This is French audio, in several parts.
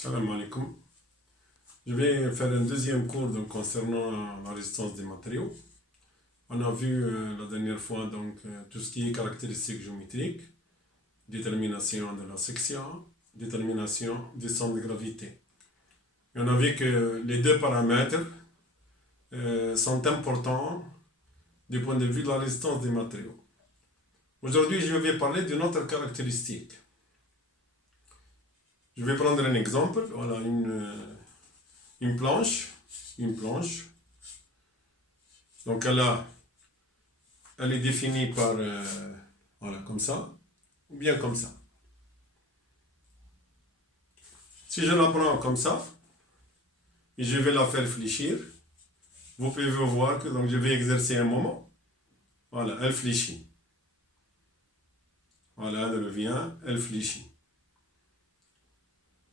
Salam alaikum. Je vais faire un deuxième cours donc, concernant la résistance des matériaux. On a vu la dernière fois donc, tout ce qui est caractéristiques géométriques, détermination de la section, détermination du centre de gravité. Et on a vu que les deux paramètres sont importants du point de vue de la résistance des matériaux. Aujourd'hui, je vais parler d'une autre caractéristique. Je vais prendre un exemple. Voilà, une planche. Donc elle est définie par, voilà, comme ça, ou bien comme ça. Si je la prends comme ça, et je vais la faire fléchir, vous pouvez voir que donc, je vais exercer un moment. Voilà, elle fléchit. Voilà, elle revient, elle fléchit.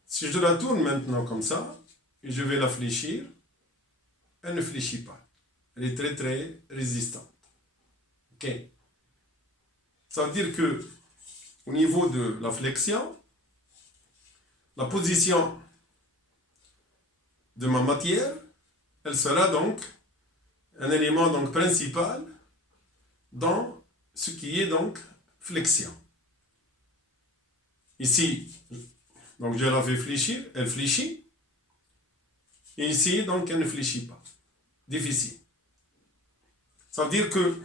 Si je la tourne maintenant comme ça, et je vais la fléchir, elle ne fléchit pas. Elle est très très résistante. Ok. Ça veut dire que au niveau de la flexion, la position de ma matière, elle sera donc un élément donc principal dans ce qui est donc flexion. Ici, donc je la fais fléchir, elle fléchit. Et ici, donc, elle ne fléchit pas. Difficile. Ça veut dire que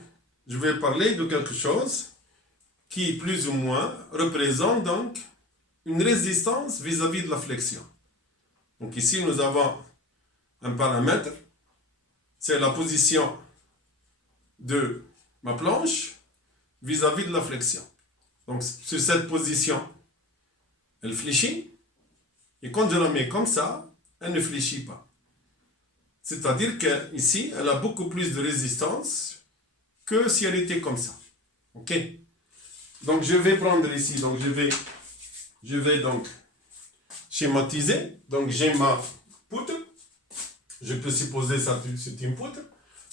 je vais parler de quelque chose qui, plus ou moins, représente donc une résistance vis-à-vis de la flexion. Donc ici, nous avons un paramètre, c'est la position de ma planche vis-à-vis de la flexion. Donc, sur cette position, elle fléchit, et quand je la mets comme ça, elle ne fléchit pas. C'est-à-dire qu'ici, elle a beaucoup plus de résistance que si elle était comme ça. Ok? Donc, je vais prendre ici, donc je vais donc schématiser. Donc, j'ai ma poutre. Je peux supposer ça c'est une poutre.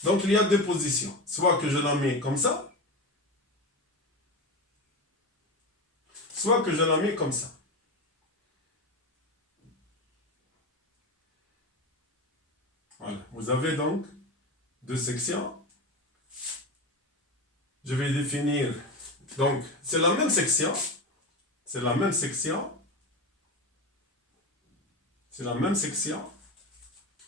Donc, il y a deux positions. Soit que je la mets comme ça, soit que je la mets comme ça. Voilà. Vous avez donc deux sections. Je vais définir. Donc, c'est la même section. C'est la même section. C'est la même section.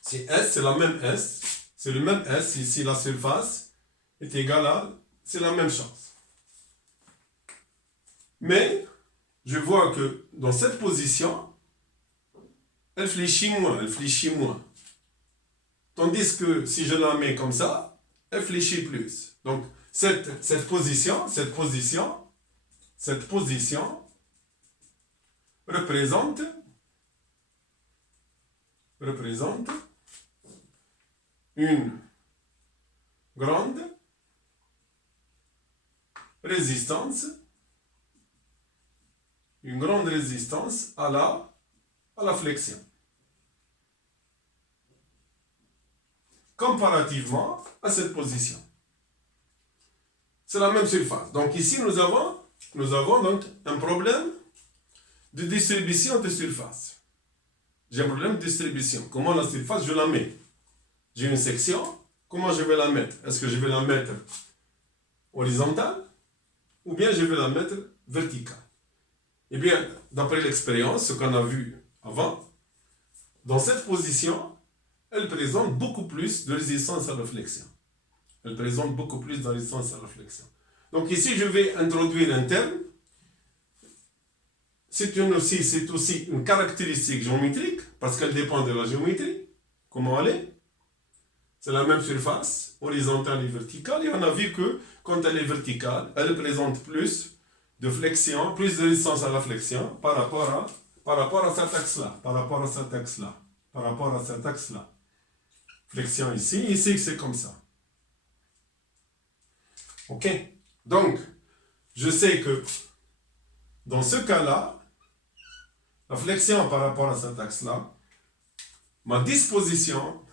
C'est S, c'est la même S. C'est le même S. Ici, la surface est égale à. C'est la même chose. Mais, je vois que dans cette position, elle fléchit moins. Elle fléchit moins. Tandis que si je la mets comme ça, elle fléchit plus. Donc, cette position représente une grande résistance, à la flexion. Comparativement à cette position. C'est la même surface. Donc ici, nous avons donc un problème de distribution de surface. J'ai un problème de distribution. Comment la surface, je la mets? J'ai une section, comment je vais la mettre? Est-ce que je vais la mettre horizontale ou bien je vais la mettre verticale? Eh bien, d'après l'expérience, ce qu'on a vu avant, dans cette position, elle présente beaucoup plus de résistance à la flexion. Donc ici, je vais introduire un terme. C'est aussi une caractéristique géométrique, parce qu'elle dépend de la géométrie. Comment elle est? C'est la même surface, horizontale et verticale. Et on a vu que quand elle est verticale, elle présente plus de flexion, plus de résistance à la flexion par rapport à cet axe-là. Flexion ici c'est comme ça. Ok? Donc, je sais que dans ce cas-là, la flexion par rapport à cet axe-là, ma disposition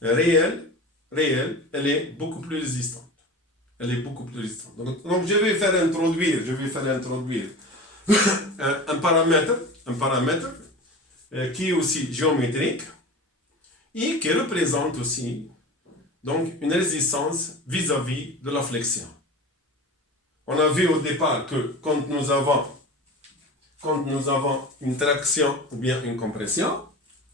réelle, elle est beaucoup plus résistante. Donc je vais faire introduire un paramètre qui est aussi géométrique et qui représente aussi donc une résistance vis-à-vis de la flexion. On a vu au départ que quand nous avons une traction ou bien une compression,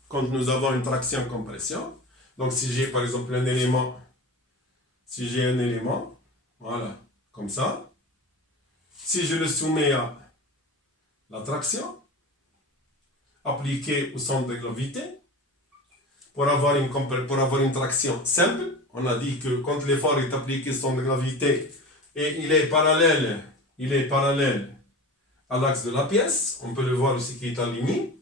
quand nous avons une traction-compression, donc si j'ai par exemple un élément, voilà, comme ça, si je le soumets à la traction, appliquée au centre de gravité, pour avoir une traction simple, on a dit que quand l'effort est appliqué au centre de gravité et il est parallèle à l'axe de la pièce, on peut le voir ici qui est aligné,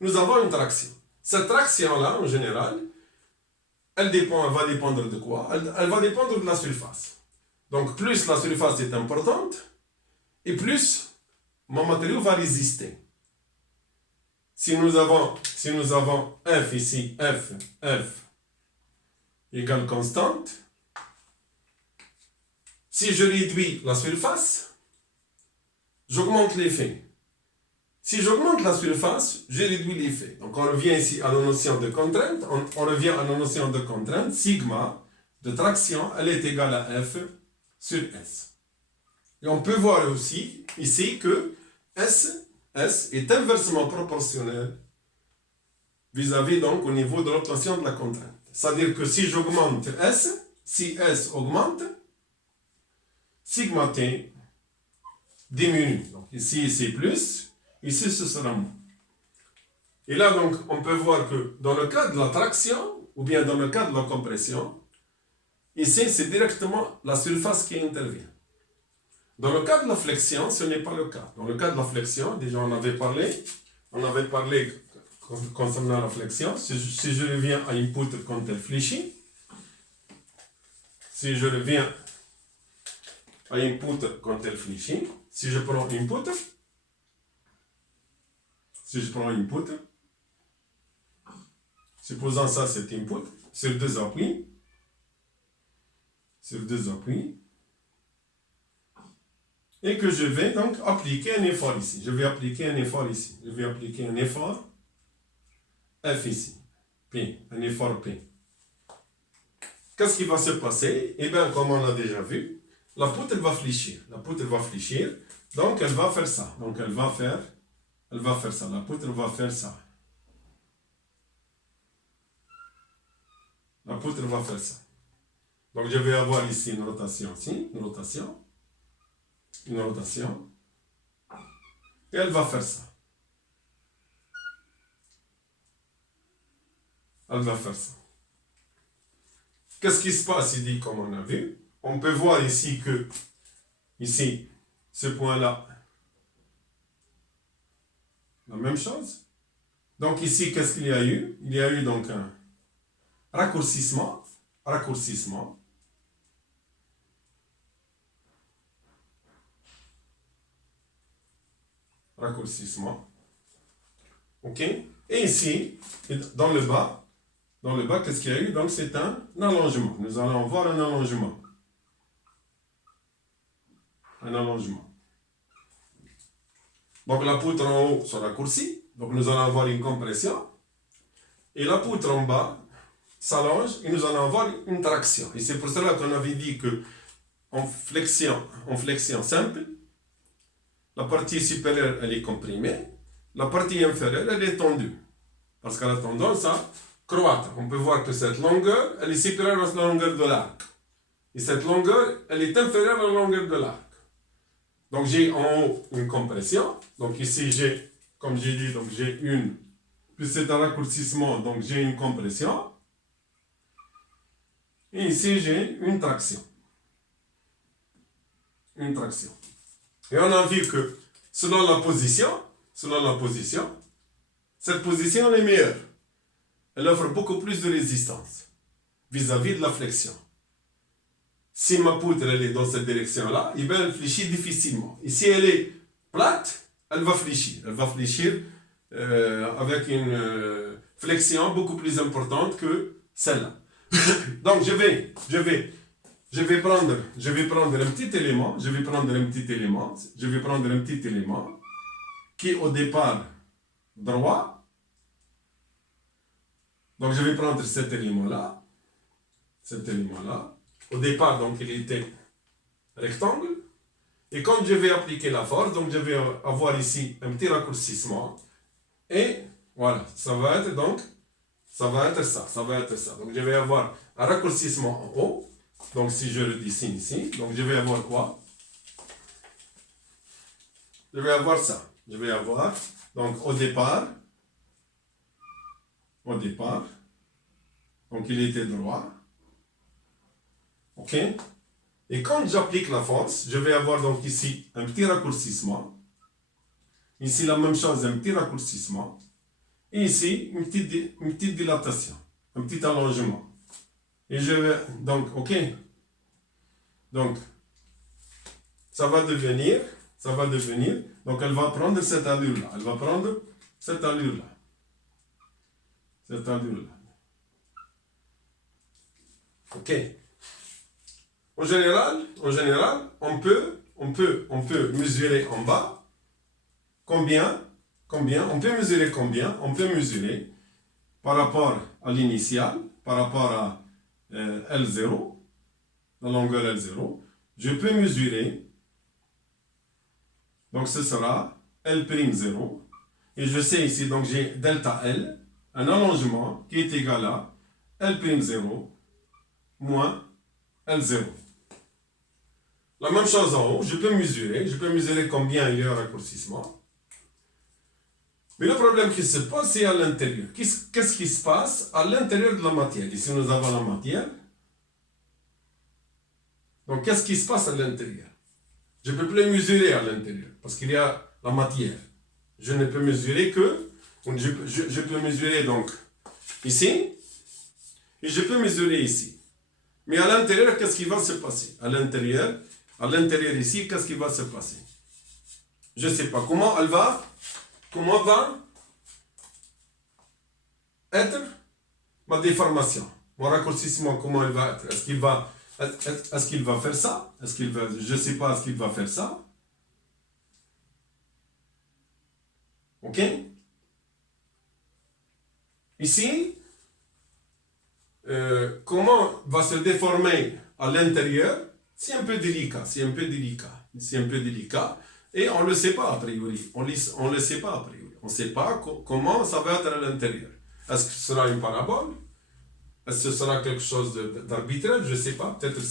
nous avons une traction. Cette traction-là, en général, elle va dépendre de quoi? Elle va dépendre de la surface. Donc, plus la surface est importante, et plus mon matériau va résister. Si nous avons F ici, F égale constante, si je réduis la surface, j'augmente l'effet. Si j'augmente la surface, je réduis l'effet. Donc on revient ici à la notion de contrainte. On revient à la notion de contrainte. Sigma de traction, elle est égale à F sur S. Et on peut voir aussi ici que S est inversement proportionnel vis-à-vis donc au niveau de l'obtention de la contrainte. C'est-à-dire que si j'augmente S, si S augmente, sigma T diminue. Donc ici c'est plus, ici ce sera moins. Et là donc on peut voir que dans le cas de la traction, ou bien dans le cas de la compression, ici c'est directement la surface qui intervient. Dans le cas de la flexion, ce n'est pas le cas. Dans le cas de la flexion, déjà on avait parlé concernant la flexion. Si je reviens à input quand elle fléchit, si je prends input, supposons ça c'est input, sur deux appuis, et que je vais donc appliquer un effort ici. Je vais appliquer un effort F ici, P, un effort P. Qu'est-ce qui va se passer? Eh bien, comme on l'a déjà vu, la poutre elle va fléchir. Donc elle va faire ça. La poutre va faire ça. Donc je vais avoir ici une rotation, et elle va faire ça. Qu'est-ce qui se passe ici, comme on a vu? On peut voir ici que, ce point-là, la même chose. Donc ici, qu'est-ce qu'il y a eu? Il y a eu donc un raccourcissement. Ok? Et ici, dans le bas, qu'est-ce qu'il y a eu? Donc c'est un allongement. Nous allons voir un allongement. Donc la poutre en haut se raccourcit. Donc nous allons avoir une compression. Et la poutre en bas s'allonge et nous allons avoir une traction. Et c'est pour cela qu'on avait dit que en flexion simple, la partie supérieure elle est comprimée, la partie inférieure elle est tendue. Parce qu'elle a tendance à croître. On peut voir que cette longueur, elle est supérieure à la longueur de l'arc. Et cette longueur, elle est inférieure à la longueur de l'arc. Donc j'ai en haut une compression. Donc ici j'ai, comme j'ai dit, donc j'ai une, plus c'est un raccourcissement, donc j'ai une compression. Et ici j'ai une traction. Et on a vu que selon la position, cette position est meilleure. Elle offre beaucoup plus de résistance vis-à-vis de la flexion. Si ma poutre elle est dans cette direction-là, eh bien, elle fléchit difficilement. Et si elle est plate, elle va fléchir. Avec une flexion beaucoup plus importante que celle-là. Donc je vais prendre un petit élément. Qui est au départ droit Donc, je vais prendre cet élément-là. Cet élément-là. Au départ, donc, il était rectangle. Et quand je vais appliquer la force, donc, je vais avoir ici un petit raccourcissement. Et voilà, ça va être donc, ça va être ça. Donc, je vais avoir un raccourcissement en haut. Donc, si je le dessine ici, donc, je vais avoir quoi? Je vais avoir ça. Je vais avoir, donc, au départ, donc, il était droit. OK? Et quand j'applique la force, je vais avoir donc ici un petit raccourcissement. Ici, la même chose, un petit raccourcissement. Et ici, une petite dilatation, un petit allongement. Et je vais, donc, OK? Donc, ça va devenir, donc elle va prendre cette allure-là. OK? En général, on peut mesurer en bas combien, on peut mesurer combien, on peut mesurer par rapport à l'initial, par rapport à L0, la longueur L0, je peux mesurer, donc ce sera L'0, et je sais ici, donc j'ai delta L, un allongement qui est égal à L'0 moins L0. La même chose en haut, je peux mesurer combien il y a un raccourcissement. Mais le problème qui se pose, c'est à l'intérieur. Qu'est-ce qui se passe à l'intérieur de la matière? Ici, nous avons la matière. Donc, qu'est-ce qui se passe à l'intérieur? Je ne peux plus mesurer à l'intérieur, parce qu'il y a la matière. Je ne peux mesurer que, je peux mesurer donc ici, et je peux mesurer ici. Mais à l'intérieur, qu'est-ce qui va se passer? À l'intérieur ici, qu'est-ce qui va se passer? Je ne sais pas. Comment va être ma déformation? Mon raccourcissement, comment il va être? Est-ce qu'il va faire ça? Je ne sais pas, est-ce qu'il va faire ça? OK? Ici, comment va se déformer à l'intérieur? C'est un peu délicat. Et on ne le sait pas a priori. On ne le sait pas a priori. On ne sait pas comment ça va être à l'intérieur. Est-ce que ce sera une parabole? Est-ce que ce sera quelque chose d'arbitraire? Je ne sais pas. Peut-être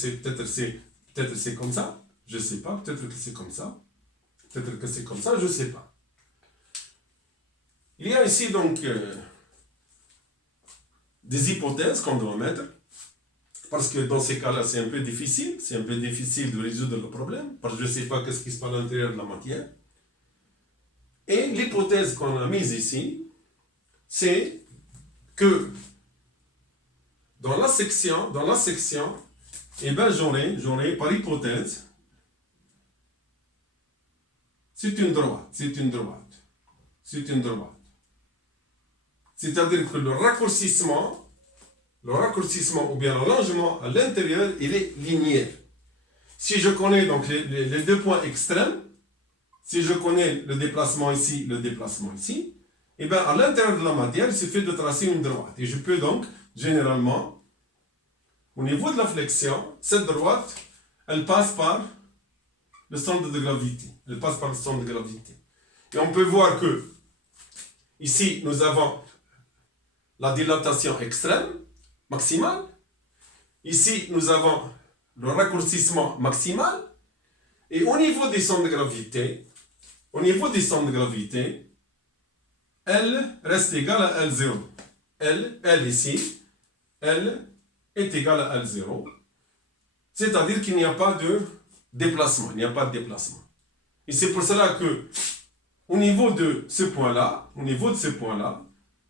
c'est comme ça. Je ne sais pas. Peut-être que c'est comme ça. Je ne sais pas. Il y a ici donc des hypothèses qu'on doit mettre. Parce que dans ces cas-là, c'est un peu difficile de résoudre le problème, parce que je ne sais pas ce qui se passe à l'intérieur de la matière. Et l'hypothèse qu'on a mise ici, c'est que dans la section, eh ben j'aurai par hypothèse, c'est une droite. C'est-à-dire que le raccourcissement ou bien l'allongement à l'intérieur, il est linéaire. Si je connais donc les deux points extrêmes, si je connais le déplacement ici, et bien à l'intérieur de la matière, il suffit de tracer une droite. Et je peux donc, généralement, au niveau de la flexion, cette droite, elle passe par le centre de gravité. Et on peut voir que, ici, nous avons la dilatation extrême, maximale. Ici, nous avons le raccourcissement maximal. Et au niveau des centres de gravité, L reste égal à L0. L ici, L est égal à L0. C'est-à-dire qu'il n'y a pas de déplacement. Et c'est pour cela que, au niveau de ce point-là,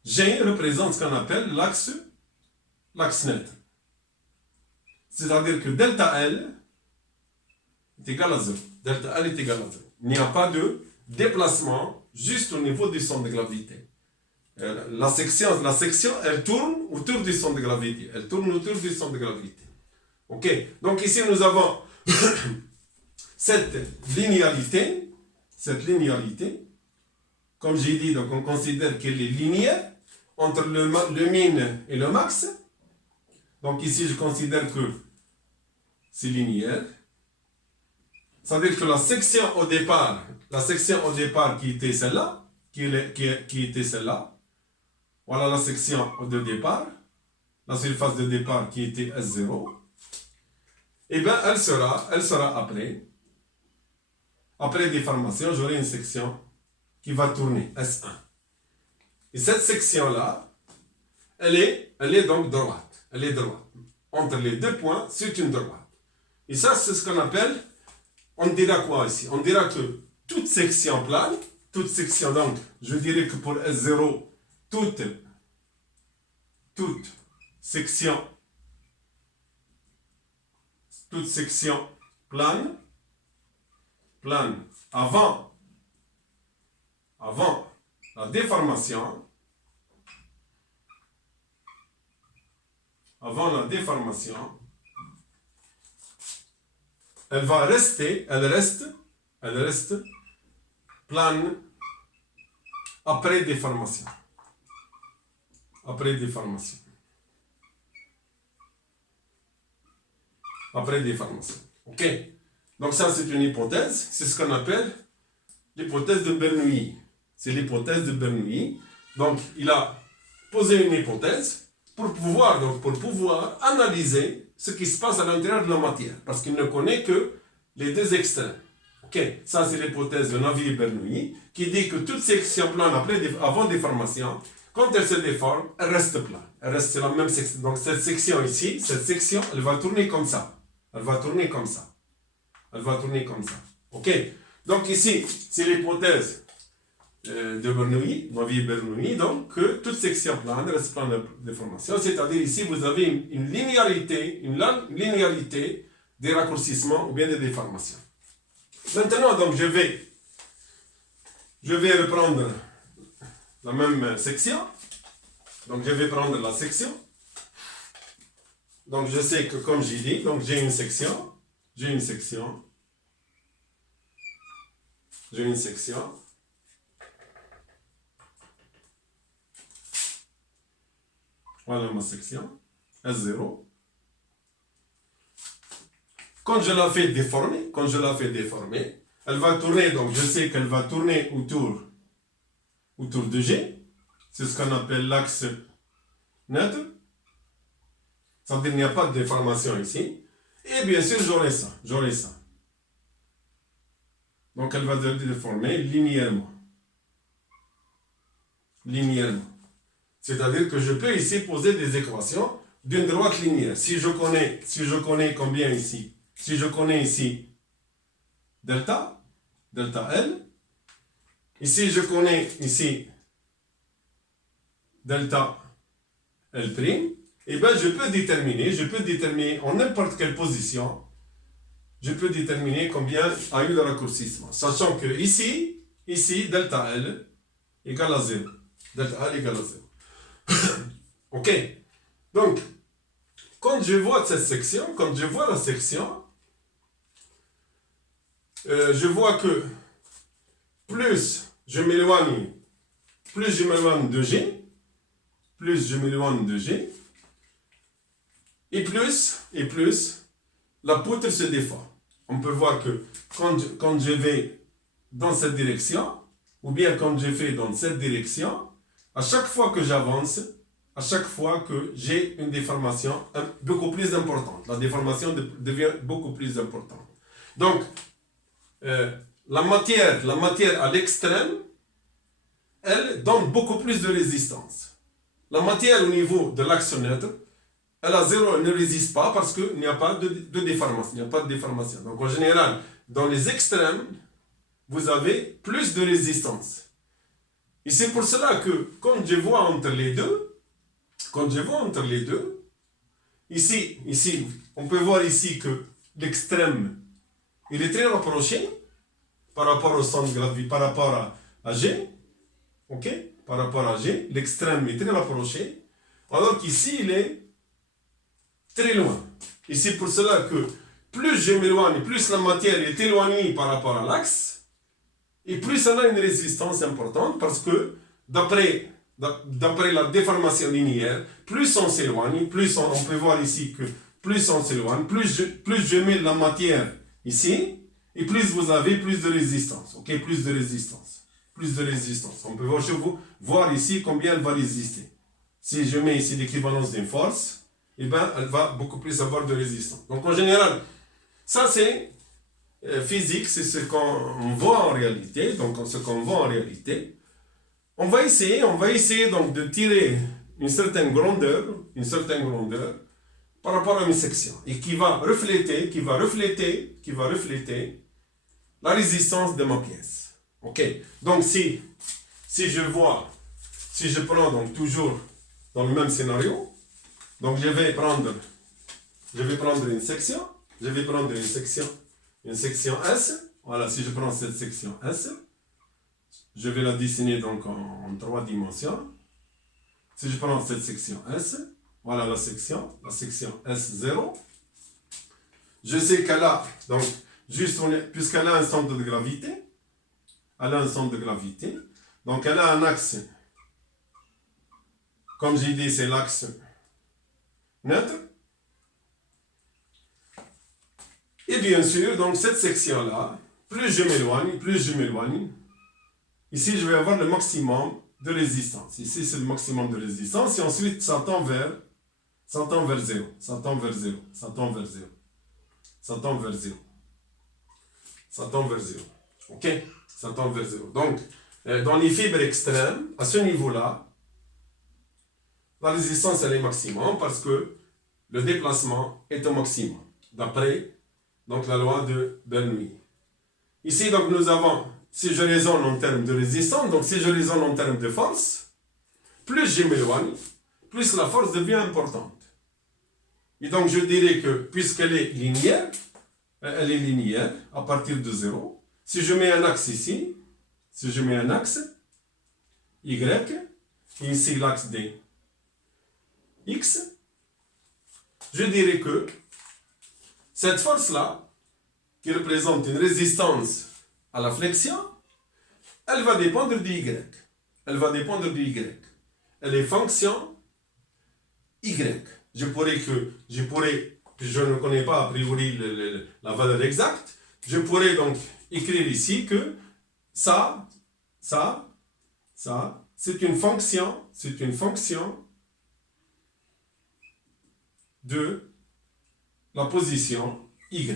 G représente ce qu'on appelle l'axe net. C'est-à-dire que delta L est égal à 0. Il n'y a pas de déplacement juste au niveau du centre de gravité. La section, elle tourne autour du centre de gravité. OK? Donc ici, nous avons cette linéarité. Comme j'ai dit, donc on considère qu'elle est linéaire. entre le min et le max. Donc ici, je considère que c'est linéaire. Ça veut dire que la section au départ qui était celle-là, qui était celle-là, voilà la section de départ, la surface de départ qui était S0, et bien elle sera après déformation, j'aurai une section qui va tourner, S1. Et cette section-là, elle est donc droite. Elle est droite. Entre les deux points, c'est une droite. Et ça, c'est ce qu'on appelle, on dira quoi ici? On dira que toute section plane, toute section, donc, je dirais que pour S0, toute section plane avant la déformation, elle reste plane après déformation. Après déformation. Ok? Donc ça, c'est une hypothèse. C'est ce qu'on appelle l'hypothèse de Bernoulli. C'est l'hypothèse de Bernoulli. Donc, il a posé une hypothèse pour pouvoir analyser ce qui se passe à l'intérieur de la matière. Parce qu'il ne connaît que les deux extrêmes. Ok? Ça, c'est l'hypothèse de Navier-Bernoulli qui dit que toute section plane avant déformation, quand elle se déforme, elle reste plane. C'est la même section. Donc, cette section ici, elle va tourner comme ça. Elle va tourner comme ça. Ok? Donc, ici, c'est l'hypothèse de Bernoulli, Navier-Bernoulli, donc que toute section plane reste plane de déformation. C'est-à-dire, ici, vous avez une linéarité des raccourcissements ou bien des déformations. Maintenant, donc, je vais reprendre la même section. Donc, je vais prendre la section. Donc, je sais que, comme j'ai dit, donc j'ai une section. Voilà ma section. S0. Quand je la fais déformer, elle va tourner, donc je sais qu'elle va tourner autour de G. C'est ce qu'on appelle l'axe neutre. Ça veut dire qu'il n'y a pas de déformation ici. Et bien sûr, j'aurai ça. Donc elle va se déformer linéairement. C'est-à-dire que je peux ici poser des équations d'une droite linéaire. Si je connais combien ici? Si je connais ici delta L, ici je connais ici delta L', et bien je peux déterminer en n'importe quelle position, je peux déterminer combien a eu le raccourcissement. Sachant que ici, delta L égale à 0. Delta L égale à 0. Ok? Donc, quand je vois la section, je vois que plus je m'éloigne de G, et plus la poutre se déforme. On peut voir que quand je vais dans cette direction, ou bien quand je fais dans cette direction, à chaque fois que j'avance, j'ai une déformation beaucoup plus importante. La déformation devient beaucoup plus importante. Donc, la matière à l'extrême, elle donne beaucoup plus de résistance. La matière au niveau de l'axe neutre, elle a 0, elle ne résiste pas parce qu'il n'y a pas de déformation. Donc en général, dans les extrêmes, vous avez plus de résistance. Et c'est pour cela que quand je vois entre les deux, ici, on peut voir ici que l'extrême, il est très rapproché par rapport au centre de gravité, par rapport à G. Ok? Par rapport à G, l'extrême est très rapproché, alors qu'ici, il est très loin. Et c'est pour cela que plus je m'éloigne, plus la matière est éloignée par rapport à l'axe, et plus elle a une résistance importante, parce que d'après d'après la déformation linéaire, plus on s'éloigne, on peut voir ici que plus on s'éloigne, plus je mets la matière ici, et plus vous avez plus de résistance. Ok, plus de résistance. Plus de résistance. On peut voir ici combien elle va résister. Si je mets ici l'équivalence d'une force, eh ben, elle va beaucoup plus avoir de résistance. Donc en général, ça c'est physique, c'est ce qu'on voit en réalité. Donc ce qu'on voit en réalité. On va essayer donc de tirer une certaine grandeur par rapport à une section et qui va refléter la résistance de ma pièce. Ok. Donc si je prends donc toujours dans le même scénario, donc je vais prendre une section, une section S. Voilà, si je prends cette section S, je vais la dessiner donc en 3 dimensions. Si je prends cette section S, voilà la section S0. Je sais qu'elle a, donc, puisqu'elle a un centre de gravité, donc elle a un axe, comme j'ai dit, c'est l'axe neutre. Et bien sûr, donc cette section-là, plus je m'éloigne, ici je vais avoir le maximum de résistance. Ici c'est le maximum de résistance, et ensuite ça tend vers 0. Ok? Ça tend vers 0. Donc, dans les fibres extrêmes, à ce niveau-là, la résistance elle est maximum parce que le déplacement est au maximum, d'après donc la loi de Bernoulli. Ici, donc, nous avons, si je raisonne en termes de résistance, donc si je raisonne en termes de force, plus je m'éloigne, plus la force devient importante. Et donc, je dirais que, puisqu'elle est linéaire, à partir de 0, si je mets un axe ici, Y, et ici l'axe D, X, je dirais que cette force-là, qui représente une résistance à la flexion, elle va dépendre du Y. Elle est fonction Y. Je ne connais pas a priori la valeur exacte, je pourrais donc écrire ici que ça, c'est une fonction de la position Y.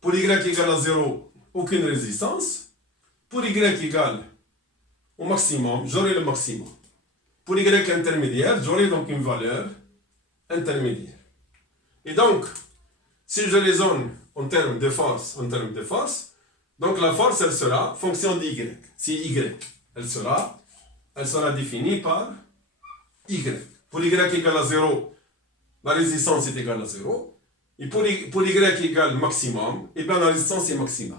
Pour Y égale à 0, aucune résistance. Pour Y égale au maximum, j'aurai le maximum. Pour Y intermédiaire, j'aurai donc une valeur intermédiaire. Et donc, si je raisonne en termes de force, donc la force, elle sera fonction d'Y. Si Y, elle sera définie par Y. Pour Y égale à 0, la résistance est égale à 0. Et pour Y égale maximum, et bien la résistance est maximale.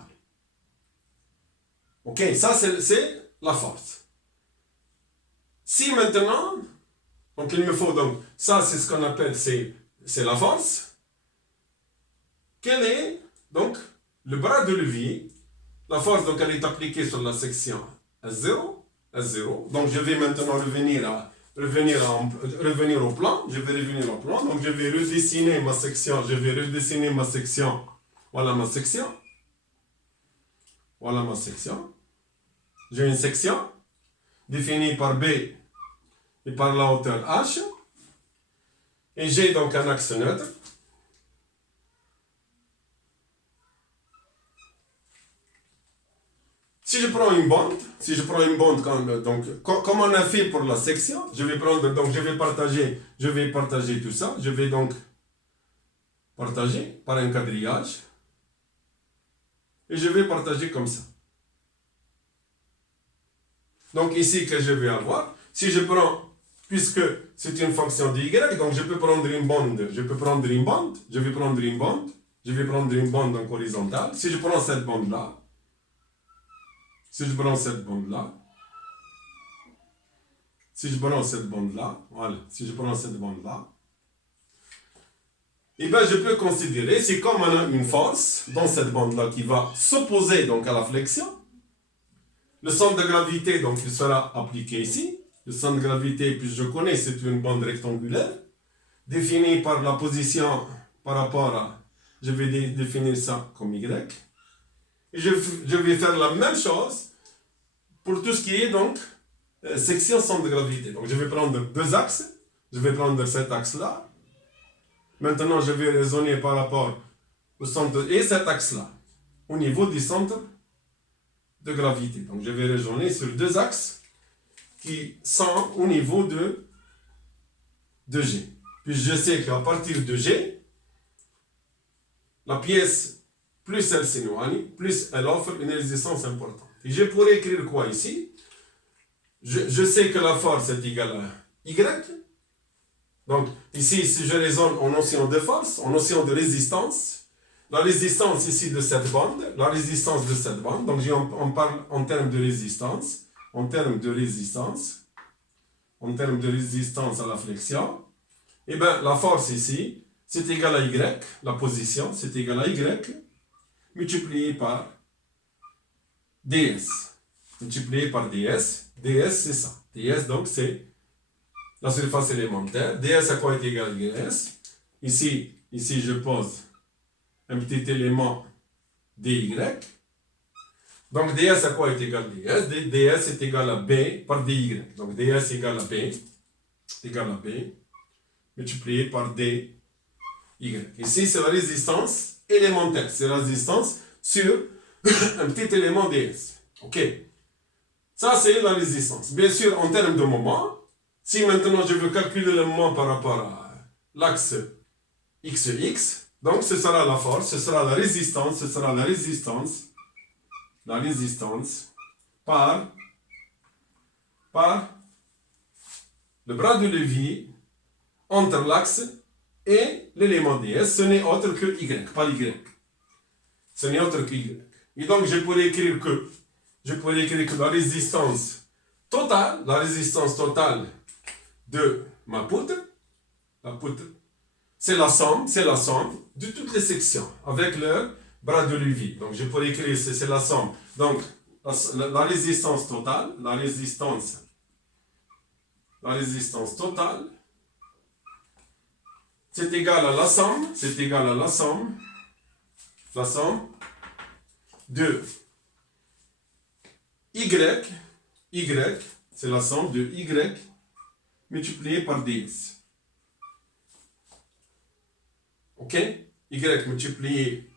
Ok, ça c'est la force. Si maintenant, donc il me faut donc, ça c'est ce qu'on appelle, c'est la force. Quel est donc le bras de levier? La force, donc elle est appliquée sur la section S0. Donc je vais maintenant revenir au plan. Donc je vais redessiner ma section. Voilà ma section. J'ai une section définie par B et par la hauteur H. Et j'ai donc un axe neutre. Si je prends une bande comme on a fait pour la section, je vais partager tout ça. Je vais donc partager par un quadrillage. Et je vais partager comme ça. Donc ici, que je vais avoir, si je prends, puisque c'est une fonction de Y, donc je peux prendre une bande, je vais prendre une bande donc horizontale. Si je prends cette bande-là, et bien je peux considérer, c'est comme on a une force dans cette bande-là qui va s'opposer donc à la flexion. Le centre de gravité donc il sera appliqué ici. Le centre de gravité, puis je connais, c'est une bande rectangulaire, définie par la position par rapport à... Je vais définir ça comme Y. Et je vais faire la même chose pour tout ce qui est donc section centre de gravité. Donc je vais prendre deux axes. Je vais prendre cet axe-là. Maintenant, je vais raisonner par rapport au centre et cet axe-là, au niveau du centre de gravité. Donc je vais raisonner sur deux axes qui sont au niveau de G. Puis je sais qu'à partir de G, la pièce, plus elle s'éloigne, plus elle offre une résistance importante. Et je pourrais écrire quoi ici? Je sais que la force est égale à Y. Donc ici, si je raisonne en notion de force, en notion de résistance, la résistance ici de cette bande, la résistance de cette bande, donc on parle en termes de résistance, en termes de résistance à la flexion, et bien la force ici, c'est égal à Y, la position, c'est égal à Y, multiplié par ds. Multiplié par ds, ds c'est ça. ds donc c'est la surface élémentaire. ds à quoi est égal à ds? Ici je pose un petit élément dy. Donc ds à quoi est égal à ds? ds est égal à b par dy. Donc ds égale à b, multiplié par dy. Ici c'est la résistance élémentaire, c'est la résistance sur un petit élément ds. Ok, ça c'est la résistance. Bien sûr, en termes de moment, si maintenant je veux calculer le moment par rapport à l'axe xx, donc ce sera la force, ce sera la résistance, par le bras de levier entre l'axe et l'élément ds, ce n'est autre que y, pas y. Ce n'est autre que y. Et donc je pourrais écrire que la résistance totale de ma poutre, c'est la somme de toutes les sections avec leur bras de levier. Donc je pourrais écrire, c'est la somme. Donc la résistance totale, c'est égal à la somme, de y, c'est la somme de y multiplié par ds. Ok? Y multiplié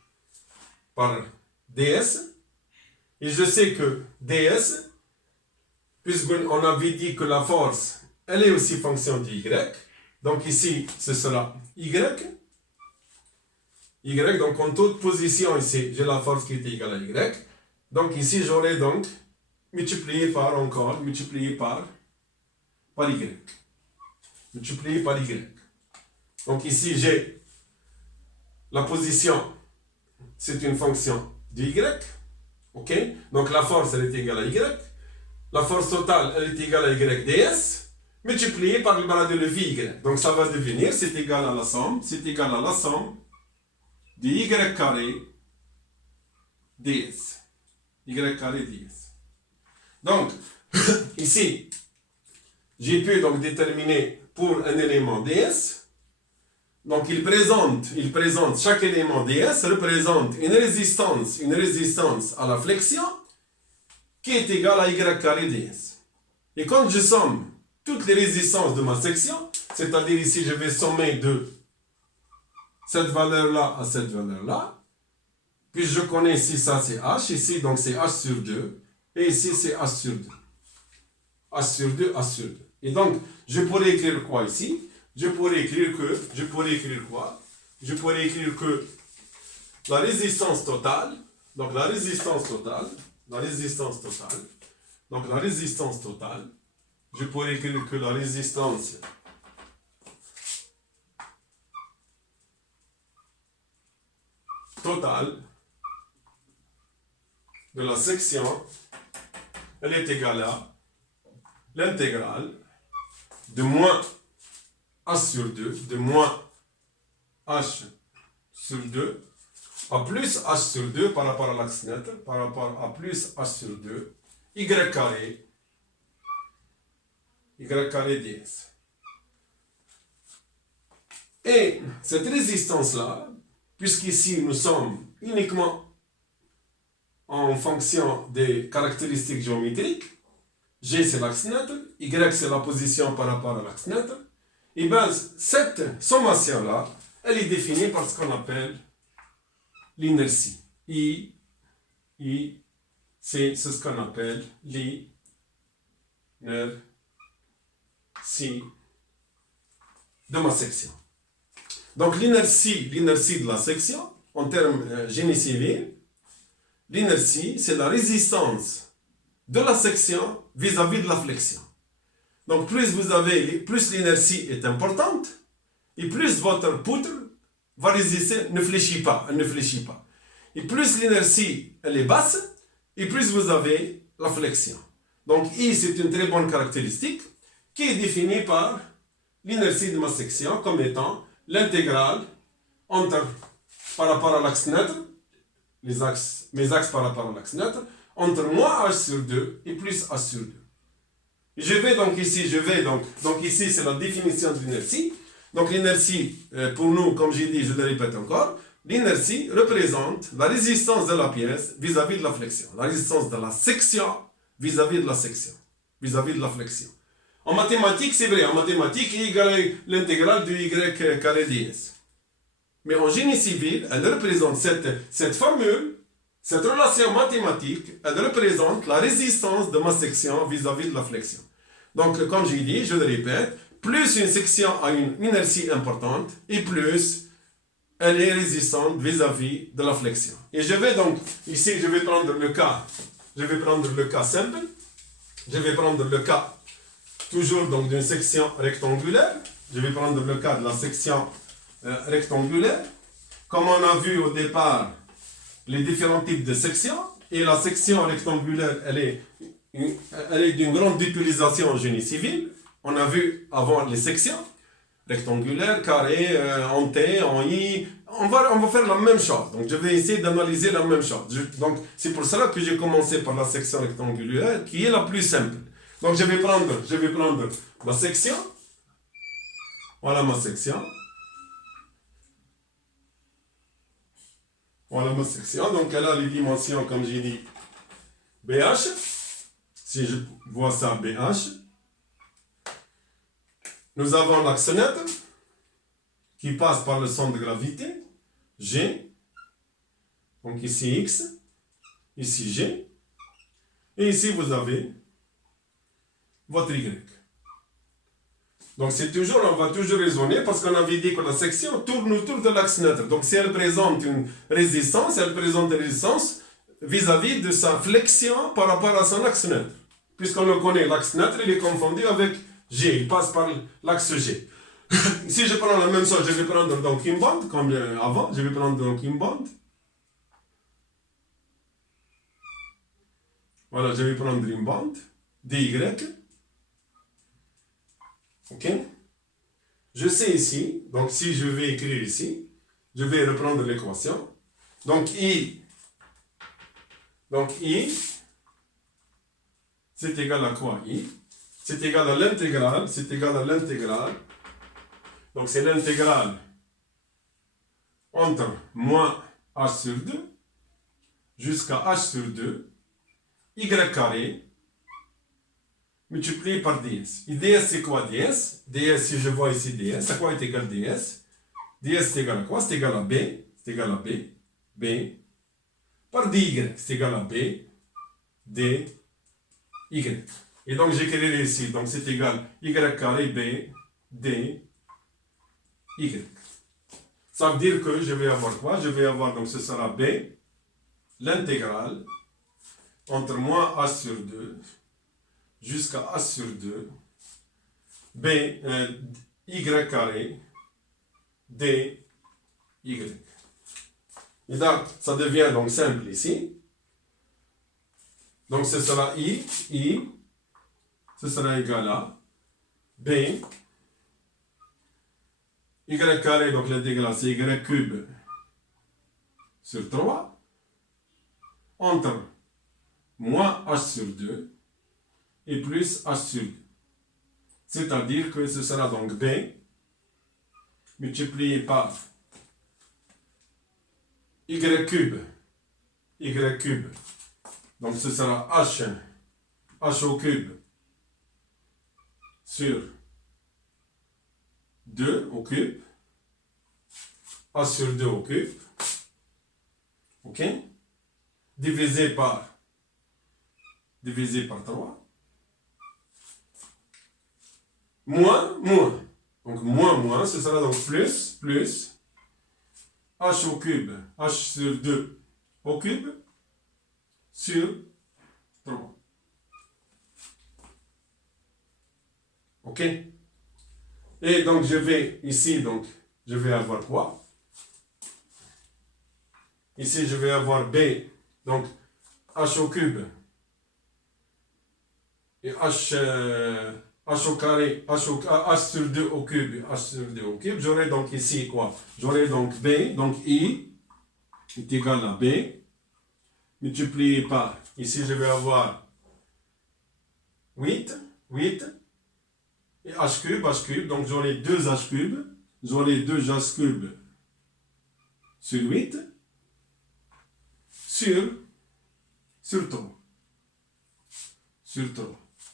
par ds. Et je sais que ds, puisqu'on avait dit que la force, elle est aussi fonction de y. Donc ici, ce sera y. Donc en toute position ici, j'ai la force qui est égale à y. Donc ici, j'aurai donc multiplié par y. Multiplié par y. Donc ici, j'ai la position, c'est une fonction de y. Ok? Donc la force, elle est égale à y. La force totale, elle est égale à y ds, multiplié par le bras de levier y. Donc ça va devenir, c'est égal à la somme de y carré ds. Y carré ds. Donc, ici, j'ai pu donc déterminer pour un élément ds. Donc il présente chaque élément ds représente une résistance à la flexion qui est égale à y carré ds. Et quand je somme toutes les résistances de ma section, c'est-à-dire ici je vais sommer de cette valeur-là à cette valeur-là, puis je connais ici ça c'est h, ici donc c'est h sur 2, et ici c'est h sur 2. h sur 2, h sur 2. Et donc je pourrais écrire quoi ici? Je pourrais écrire que la résistance totale, je pourrais écrire que la résistance totale de la section, elle est égale à l'intégrale de moins h sur 2, de moins h sur 2 à plus h sur 2 par rapport à l'axe net, par rapport à plus h sur 2, y carré y carré ds. Et cette résistance-là, puisqu'ici nous sommes uniquement en fonction des caractéristiques géométriques, G c'est l'axe neutre, Y c'est la position par rapport à l'axe neutre, et bien cette sommation-là, elle est définie par ce qu'on appelle l'inertie. I, c'est ce qu'on appelle l'inertie de ma section. Donc l'inertie de la section, en termes génie civil, l'inertie, c'est la résistance de la section vis-à-vis de la flexion. Donc plus l'inertie est importante, et plus votre poutre va résister, ne fléchit pas, elle ne fléchit pas. Et plus l'inertie elle est basse, et plus vous avez la flexion. Donc I c'est une très bonne caractéristique qui est définie par l'inertie de ma section comme étant l'intégrale par rapport à l'axe neutre, mes axes par rapport à l'axe neutre, entre moins h sur 2 et plus h sur 2. Donc ici c'est la définition de l'inertie. Donc l'inertie, pour nous, comme j'ai dit, je le répète encore, l'inertie représente la résistance de la pièce vis-à-vis de la flexion. La résistance de la section vis-à-vis de la section, vis-à-vis de la flexion. En mathématiques, c'est vrai, en mathématiques, I égale l'intégrale de Y carré ds. Mais en génie civil, elle représente cette formule, cette relation mathématique, elle représente la résistance de ma section vis-à-vis de la flexion. Donc, comme j'ai dit, je le répète, plus une section a une inertie importante, et plus elle est résistante vis-à-vis de la flexion. Et je vais donc, ici, je vais prendre le cas simple, je vais prendre le cas toujours donc d'une section rectangulaire, je vais prendre le cas de la section rectangulaire. Comme on a vu au départ les différents types de sections, et la section rectangulaire, elle est d'une grande utilisation en génie civil. On a vu avant les sections rectangulaires, carrées, en T, en I. On va faire la même chose. Donc je vais essayer d'analyser la même chose. Donc c'est pour cela que j'ai commencé par la section rectangulaire qui est la plus simple. Donc je vais prendre ma section. Voilà ma section. Voilà ma section. Donc elle a les dimensions, comme j'ai dit, BH. Si je vois ça, BH. Nous avons l'axe neutre qui passe par le centre de gravité, G. Donc ici X, ici G. Et ici vous avez votre Y. Donc on va toujours raisonner parce qu'on avait dit que la section tourne autour de l'axe neutre. Donc si elle présente une résistance, elle présente une résistance vis-à-vis de sa flexion par rapport à son axe neutre. Puisqu'on le connaît, l'axe neutre, il est confondu avec G, il passe par l'axe G. Si je prends la même chose, je vais prendre donc une bande, comme avant, je vais prendre donc une bande. Voilà, je vais prendre une bande, dy. Ok? Je sais ici, donc si je vais écrire ici, je vais reprendre l'équation. Donc I, c'est égal à quoi I? C'est égal à l'intégrale, donc c'est l'intégrale entre moins h sur 2 jusqu'à h sur 2, y carré, multiplié par ds. Et ds c'est quoi ds? Ds, si je vois ici ds, à quoi est égal ds? Ds c'est égal à quoi? C'est égal à b, b, par dy, c'est égal à b, d, y. Et donc j'écrirai ici, donc c'est égal y carré b, d, y. Ça veut dire que je vais avoir quoi? Je vais avoir, donc ce sera b, l'intégrale, entre moins h sur 2, jusqu'à h sur 2, b, y carré, d, y. Et donc, ça devient donc simple ici. Donc ce sera I, ce sera égal à B, Y carré, donc l'intégrale c'est Y cube sur 3, entre moins H sur 2 et plus H sur 2. C'est-à-dire que ce sera donc B multiplié par Y cube. Y cube. Donc ce sera H au cube sur 2 au cube. H sur 2 au cube. OK? Divisé par 3. Moins. Donc moins, ce sera donc plus H au cube, H sur 2 au cube sur 3. OK? Et donc je vais ici, donc je vais avoir quoi? Ici je vais avoir B, donc H au cube et H au carré, H sur 2 au cube, H sur 2 au cube. J'aurai donc ici quoi? J'aurai donc B, donc I est égal à B, multiplié par, ici je vais avoir 8, et H cube, donc j'aurai 2 H cube, j'aurai 2 H cube sur 8, sur 3.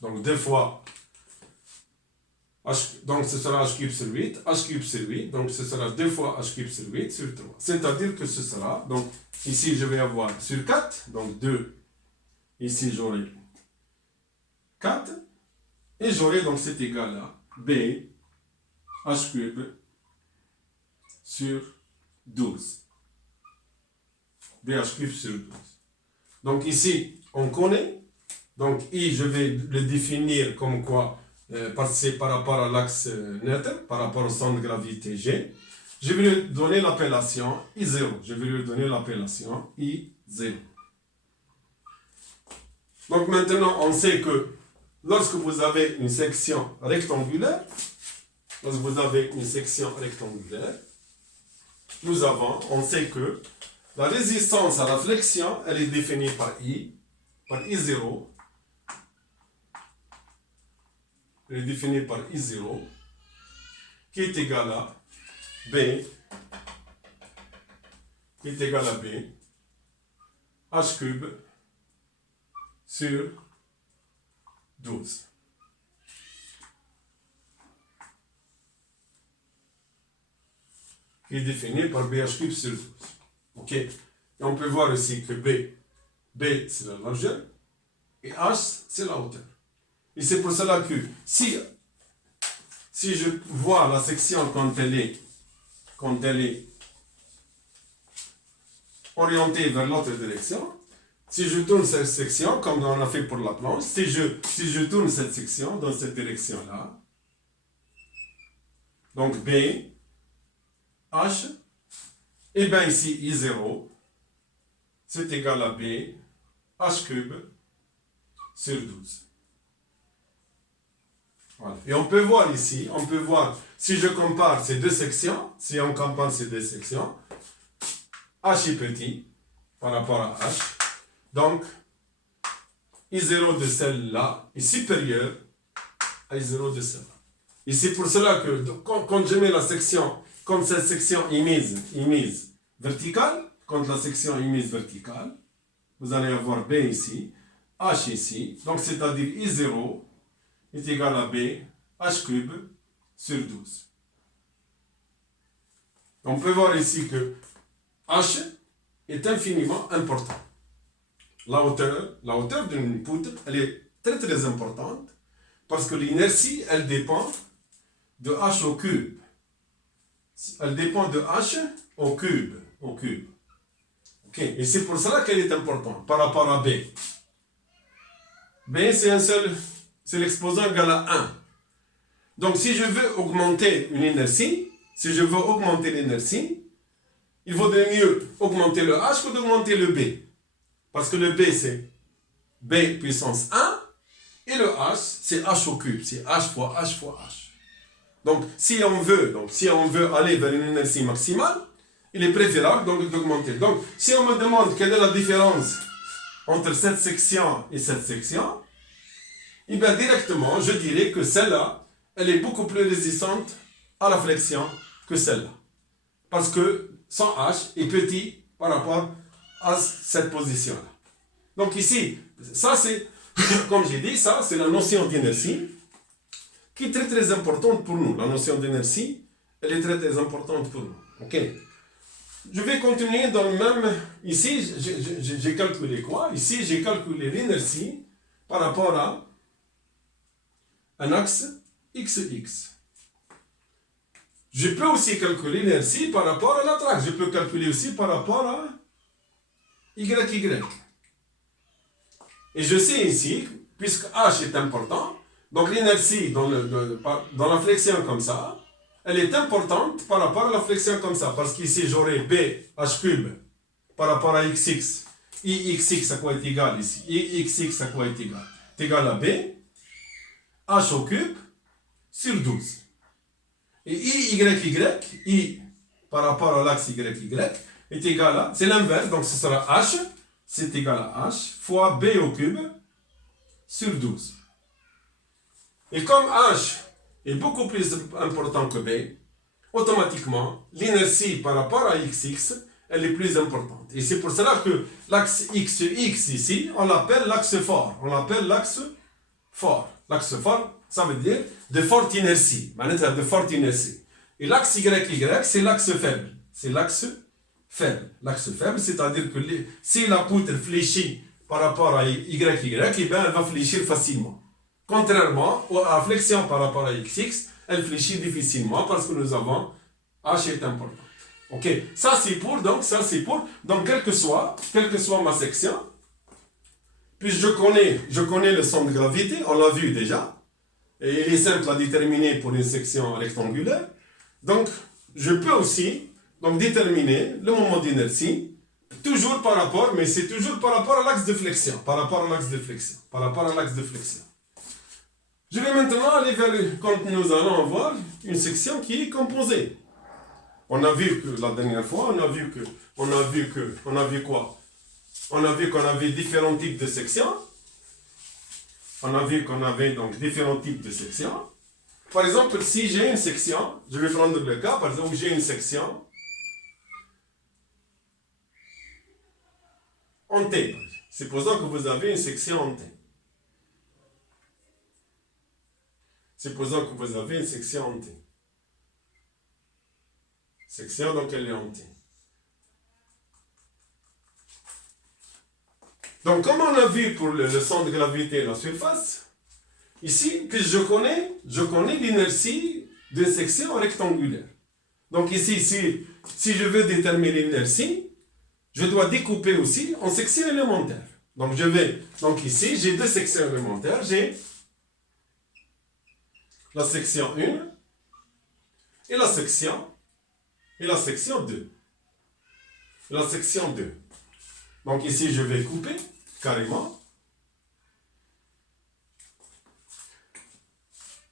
Donc 2 fois H, donc ce sera H cube sur 8, donc ce sera 2 fois H cube sur 8 sur 3. C'est-à-dire que ce sera, donc ici je vais avoir sur 4, donc 2, ici j'aurai 4, et j'aurai donc cet égal à B, H cube sur 12. BH cube sur 12. Donc ici, on connaît, donc I, je vais le définir comme quoi? C'est par rapport à l'axe net, par rapport au centre de gravité G. Je vais lui donner l'appellation I0. Donc maintenant, on sait que lorsque vous avez une section rectangulaire, on sait que la résistance à la flexion, elle est définie par I0. Elle est définie par I0, qui est égal à B, H cube sur 12. Qui est définie par BH cube sur 12. OK? Et on peut voir ici que B c'est la largeur, et H c'est la hauteur. Et c'est pour cela que si je vois la section quand elle est orientée vers l'autre direction, si je tourne cette section, comme on a fait pour la planche, si je tourne cette section dans cette direction-là, donc B, H, et bien ici I0, c'est égal à B, H cube sur 12. Voilà. Et on peut voir ici, si je compare ces deux sections, H est petit par rapport à H, donc I0 de celle-là est supérieur à I0 de celle-là. Et c'est pour cela que quand je mets la section, comme cette section est mise verticale, quand la section est mise verticale, vous allez avoir B ici, H ici, donc c'est-à-dire I0 est égal à B, H cube sur 12. On peut voir ici que H est infiniment important. La hauteur d'une poutre, elle est très très importante parce que l'inertie, elle dépend de H au cube. Elle dépend de H au cube. Okay. Et c'est pour cela qu'elle est importante par rapport à B. B, c'est l'exposant égal à 1. Donc, si je veux augmenter l'inertie, il vaudrait mieux augmenter le H que d'augmenter le B. Parce que le B, c'est B puissance 1, et le H, c'est H au cube, c'est H fois H fois H. Donc, si on veut aller vers une inertie maximale, il est préférable donc d'augmenter. Donc, si on me demande quelle est la différence entre cette section et cette section, eh bien directement, je dirais que celle-là, elle est beaucoup plus résistante à la flexion que celle-là. Parce que son H est petit par rapport à cette position-là. Donc ici, ça c'est, comme j'ai dit, ça c'est la notion d'inertie qui est très très importante pour nous. La notion d'inertie, elle est très très importante pour nous. Ok. Je vais continuer dans le même... Ici, j'ai calculé quoi? Ici, j'ai calculé l'inertie par rapport à un axe XX. Je peux aussi calculer l'inertie par rapport à l'autre axe. Je peux calculer aussi par rapport à YY. Et je sais ici, puisque H est important, donc l'inertie dans la flexion comme ça, elle est importante par rapport à la flexion comme ça. Parce qu'ici, j'aurai B, H cube, par rapport à XX. IXX à quoi est égal ici? IXX à quoi est égal? C'est égal à B, H au cube, sur 12. Et IYY, I par rapport à l'axe YY, est égal à, c'est l'inverse, donc ce sera H, c'est égal à H, fois B au cube, sur 12. Et comme H est beaucoup plus important que B, automatiquement, l'inertie par rapport à XX, elle est plus importante. Et c'est pour cela que l'axe XX ici, on l'appelle l'axe fort. On l'appelle l'axe fort. L'axe fort, ça veut dire de forte inertie. De forte inertie. Et l'axe YY, c'est l'axe faible. C'est l'axe faible. L'axe faible, c'est-à-dire que si la poutre fléchit par rapport à YY, eh bien, elle va fléchir facilement. Contrairement à la flexion par rapport à XX, elle fléchit difficilement parce que nous avons H est important. Ok, ça c'est pour, donc quelle que soit ma section, puis je connais le centre de gravité, on l'a vu déjà, et il est simple à déterminer pour une section rectangulaire. Donc, je peux aussi déterminer le moment d'inertie, toujours par rapport, mais c'est toujours par rapport à l'axe de flexion, Je vais maintenant aller quand nous allons avoir une section qui est composée. On a vu que la dernière fois, on a vu quoi? On a vu qu'on avait différents types de sections. On a vu qu'on avait donc différents types de sections. Par exemple, si j'ai une section, je vais prendre le cas, par exemple, où j'ai une section en T. Supposons que vous avez une section en T. Supposons que vous avez une section en T. Section, donc elle est en T. Donc, comme on a vu pour le centre de gravité et la surface, ici, que je connais l'inertie d'une section rectangulaire. Donc ici, si je veux déterminer l'inertie, je dois découper aussi en sections élémentaires. Donc ici, j'ai deux sections élémentaires. J'ai la section 1 et la section 2. La section 2. Donc ici, je vais couper carrément.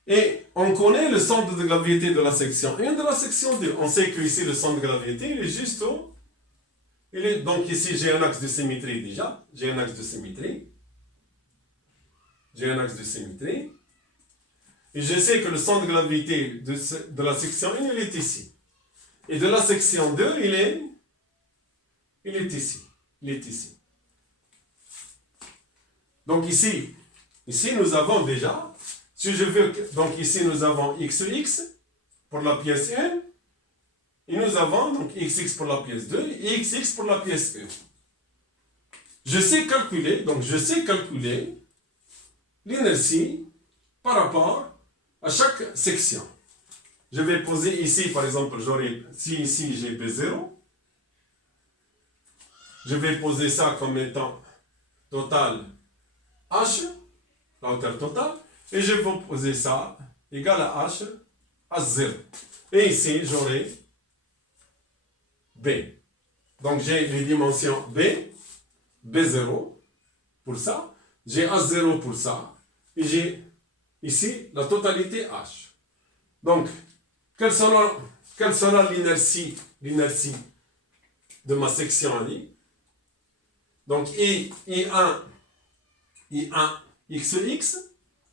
Et on connaît le centre de gravité de la section 1 et de la section 2. On sait que ici, le centre de gravité, il est juste au... donc ici, j'ai un axe de symétrie déjà. J'ai un axe de symétrie. Et je sais que le centre de gravité de la section 1, il est ici. Et de la section 2, il est ici. Donc ici, nous avons déjà, si je veux, donc ici nous avons XX pour la pièce 1, et nous avons donc XX pour la pièce 2 et XX pour la pièce 1. Je sais calculer l'inertie par rapport à chaque section. Je vais poser ici, par exemple, si ici j'ai B0, je vais poser ça comme étant total H, la hauteur totale, et je vais poser ça égal à H à 0. Et ici, j'aurai B. Donc j'ai les dimensions B0 pour ça, j'ai A0 pour ça, et j'ai ici la totalité H. Donc, quelle sera l'inertie de ma section Ali? Donc, I1 XX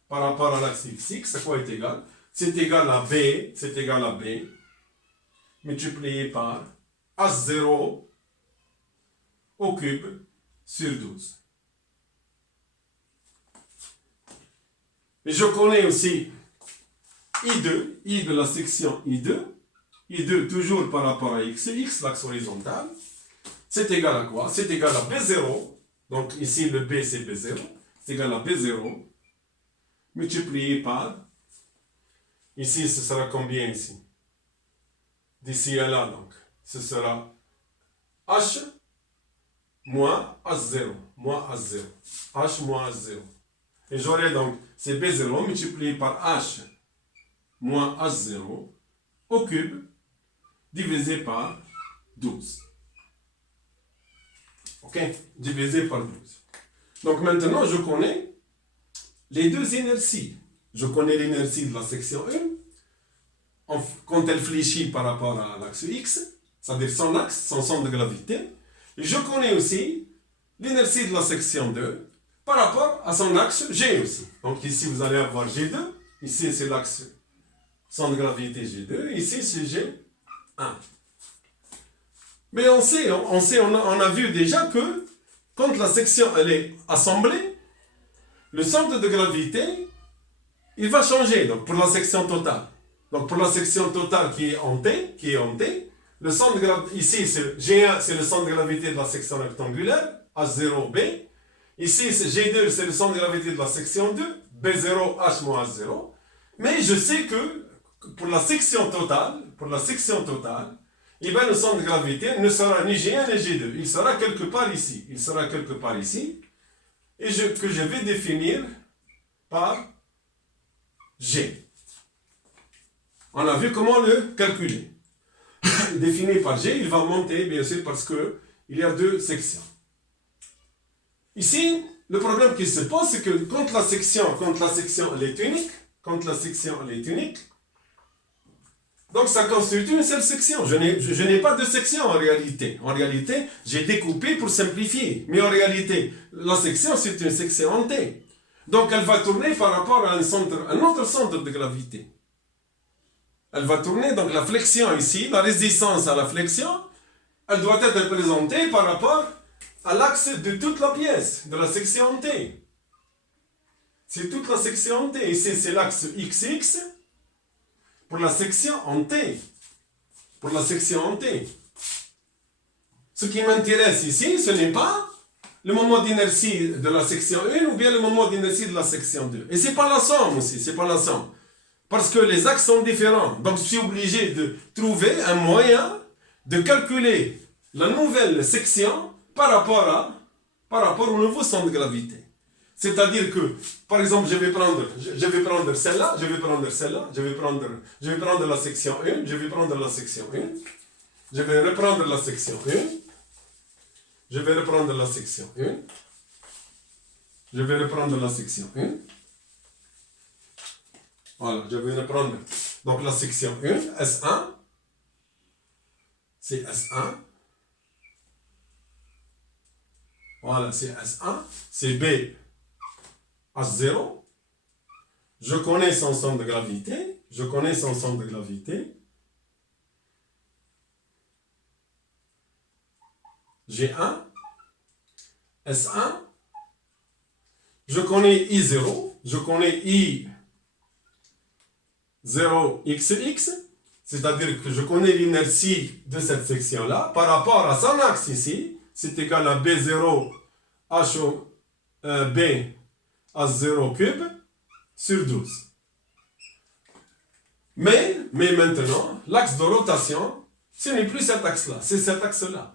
par rapport à l'axe XX, à quoi est égal? c'est égal à B, multiplié par H0 au cube sur 12. Et je connais aussi I2, I de la section I2 toujours par rapport à X, l'axe horizontal, c'est égal à quoi? C'est égal à B0, donc ici le B c'est B0, c'est égal à B0, multiplié par, ici ce sera combien ici? D'ici à là donc, ce sera H moins H0, H moins H0. Et j'aurai donc, c'est B0 multiplié par H moins H0 au cube divisé par 12. Ok? Divisé par 12. Donc maintenant, je connais les deux inerties. Je connais l'inertie de la section 1 quand elle fléchit par rapport à l'axe X, c'est-à-dire son axe, son centre de gravité. Et je connais aussi l'inertie de la section 2 par rapport à son axe G aussi. Donc ici, vous allez avoir G2. Ici, c'est l'axe centre de gravité G2. Ici, c'est G1. Mais on a vu déjà que quand la section elle est assemblée, le centre de gravité, il va changer. Donc pour la section totale. Donc pour la section totale qui est en T, le centre de gravité, ici c'est G1, c'est le centre de gravité de la section rectangulaire, H0B. Ici c'est G2, c'est le centre de gravité de la section 2, B0, H moins H0. Mais je sais que pour la section totale, eh bien, le centre de gravité ne sera ni G1 ni G2. Il sera quelque part ici. Et que je vais définir par G. On a vu comment le calculer. Défini par G, il va monter, bien sûr, parce qu'il y a deux sections. Ici, le problème qui se pose, c'est que quand la section elle est unique, donc ça constitue une seule section. Je n'ai pas de section en réalité. En réalité, j'ai découpé pour simplifier. Mais en réalité, la section, c'est une section en T. Donc elle va tourner par rapport à un autre centre de gravité. Elle va tourner, donc la flexion ici, la résistance à la flexion, elle doit être représentée par rapport à l'axe de toute la pièce, de la section en T. C'est toute la section en T. Ici, c'est l'axe XX. Pour la section en T. Ce qui m'intéresse ici, ce n'est pas le moment d'inertie de la section 1 ou bien le moment d'inertie de la section 2. Et c'est pas la somme aussi, Parce que les axes sont différents. Donc je suis obligé de trouver un moyen de calculer la nouvelle section par rapport au nouveau centre de gravité. C'est-à-dire que, par exemple, je vais prendre celle-là, je vais prendre la section 1, je vais reprendre la section 1, je vais reprendre la section 1, voilà, je vais reprendre donc la section 1, S1, c'est S1, voilà, c'est S1, c'est B, H0, je connais son centre de gravité, G1, S1, je connais I0, I0XX, c'est-à-dire que je connais l'inertie de cette section-là par rapport à son axe ici, c'est égal à B0 B H0 cube sur 12. Mais maintenant, l'axe de rotation, ce n'est plus cet axe-là, c'est cet axe-là.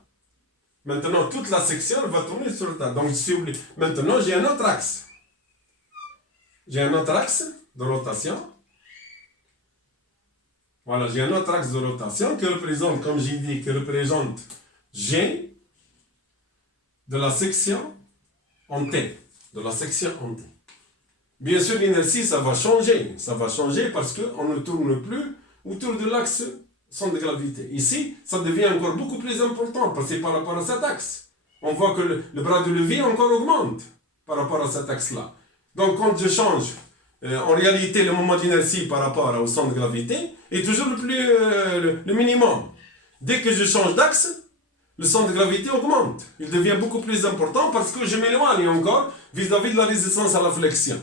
Maintenant, toute la section va tourner sur le tas. Donc, maintenant, j'ai un autre axe. De rotation. Voilà, j'ai un autre axe de rotation qui représente, comme j'ai dit, G de la section en T. Bien sûr, l'inertie, ça va changer parce qu'on ne tourne plus autour de l'axe centre de gravité. Ici, ça devient encore beaucoup plus important parce que par rapport à cet axe. On voit que le bras de levier encore augmente par rapport à cet axe-là. Donc, quand je change en réalité, le moment d'inertie par rapport au centre de gravité est toujours le minimum. Dès que je change d'axe, le centre de gravité augmente. Il devient beaucoup plus important parce que je m'éloigne encore vis-à-vis de la résistance à la flexion.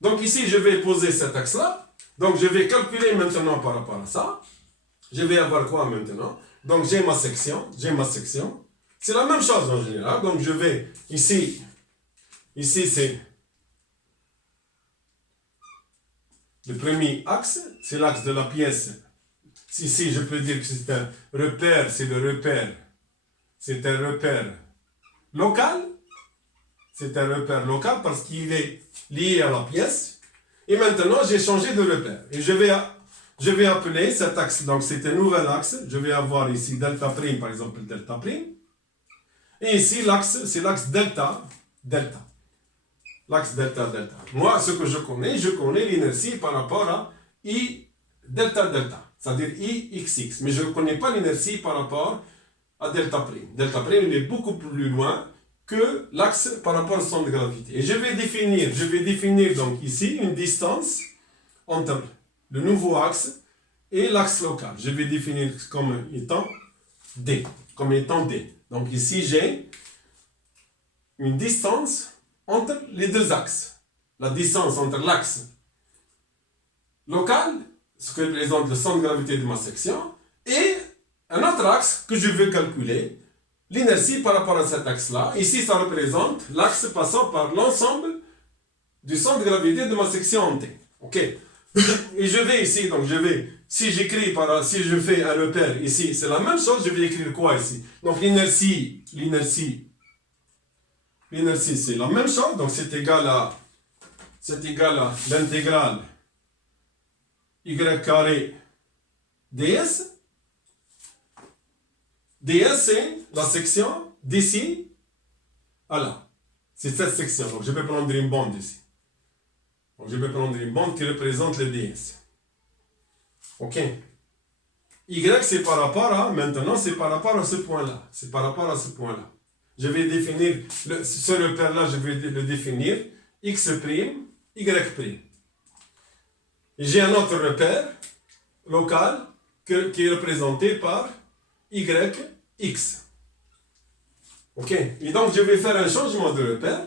Donc ici, je vais poser cet axe-là. Donc je vais calculer maintenant par rapport à ça. Je vais avoir quoi maintenant? Donc j'ai ma section. C'est la même chose en général. Donc je vais ici c'est le premier axe, c'est l'axe de la pièce. Ici, je peux dire que c'est un repère, c'est un repère local. C'est un repère local parce qu'il est lié à la pièce. Et maintenant, j'ai changé de repère. Et je vais appeler cet axe, donc c'est un nouvel axe. Je vais avoir ici delta prime, par exemple, delta prime. Et ici, l'axe, c'est l'axe delta. L'axe delta. Moi, ce que je connais l'inertie par rapport à I delta, c'est-à-dire IXX. Mais je ne connais pas l'inertie par rapport à delta prime. Delta prime, il est beaucoup plus loin que l'axe par rapport au centre de gravité. Et je vais définir donc ici une distance entre le nouveau axe et l'axe local. Je vais définir comme étant D. Donc ici, j'ai une distance entre les deux axes. La distance entre l'axe local, ce que représente le centre de gravité de ma section, et un autre axe que je veux calculer, l'inertie par rapport à cet axe-là. Ici, ça représente l'axe passant par l'ensemble du centre de gravité de ma section en T. Ok. Et je vais ici, donc si je fais un repère ici, c'est la même chose, je vais écrire quoi ici? Donc l'inertie, c'est la même chose, donc c'est égal à l'intégrale y carré ds. ds, c'est la section d'ici à là. C'est cette section, donc je vais prendre une bande ici. Donc je vais prendre une bande qui représente le ds. Ok. Y, c'est par rapport à, maintenant, c'est par rapport à ce point-là. Je vais définir, ce repère-là, je vais le définir, x', y'. J'ai un autre repère local qui est représenté par yx. Ok. Et donc, je vais faire un changement de repère.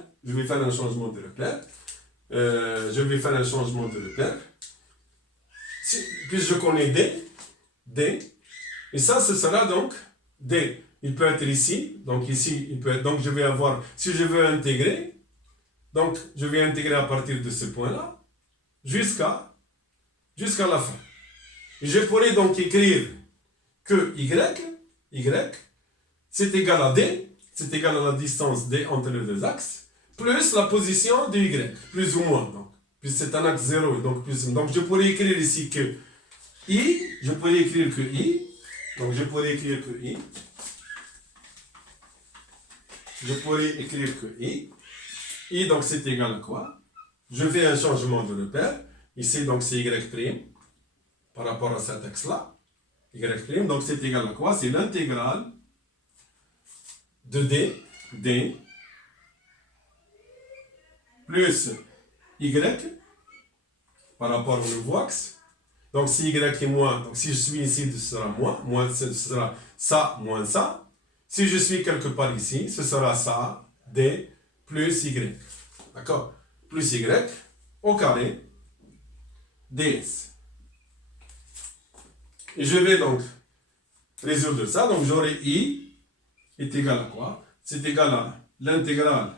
Puisque je connais D. Et ça, ce sera donc D. Il peut être ici. Donc ici, il peut être. Donc je vais avoir, si je veux intégrer, donc je vais intégrer à partir de ce point-là jusqu'à la fin. Et je pourrais donc écrire que Y, c'est égal à D, c'est égal à la distance D entre les deux axes, plus la position de Y, plus ou moins. Donc, puis c'est un axe 0, donc plus. Donc je pourrais écrire ici que I, donc je pourrais écrire que I. I, donc c'est égal à quoi? Je fais un changement de repère. Ici, donc c'est Y' par rapport à cet axe-là. Y', donc c'est égal à quoi? C'est l'intégrale de D plus Y par rapport au nouveau axe. Donc si Y est moins, donc si je suis ici, ce sera moins ce sera ça, moins ça. Si je suis quelque part ici, ce sera ça, D, plus Y. D'accord? Plus Y au carré, ds. Et je vais donc résoudre ça. Donc j'aurai I est égal à quoi? C'est égal à l'intégrale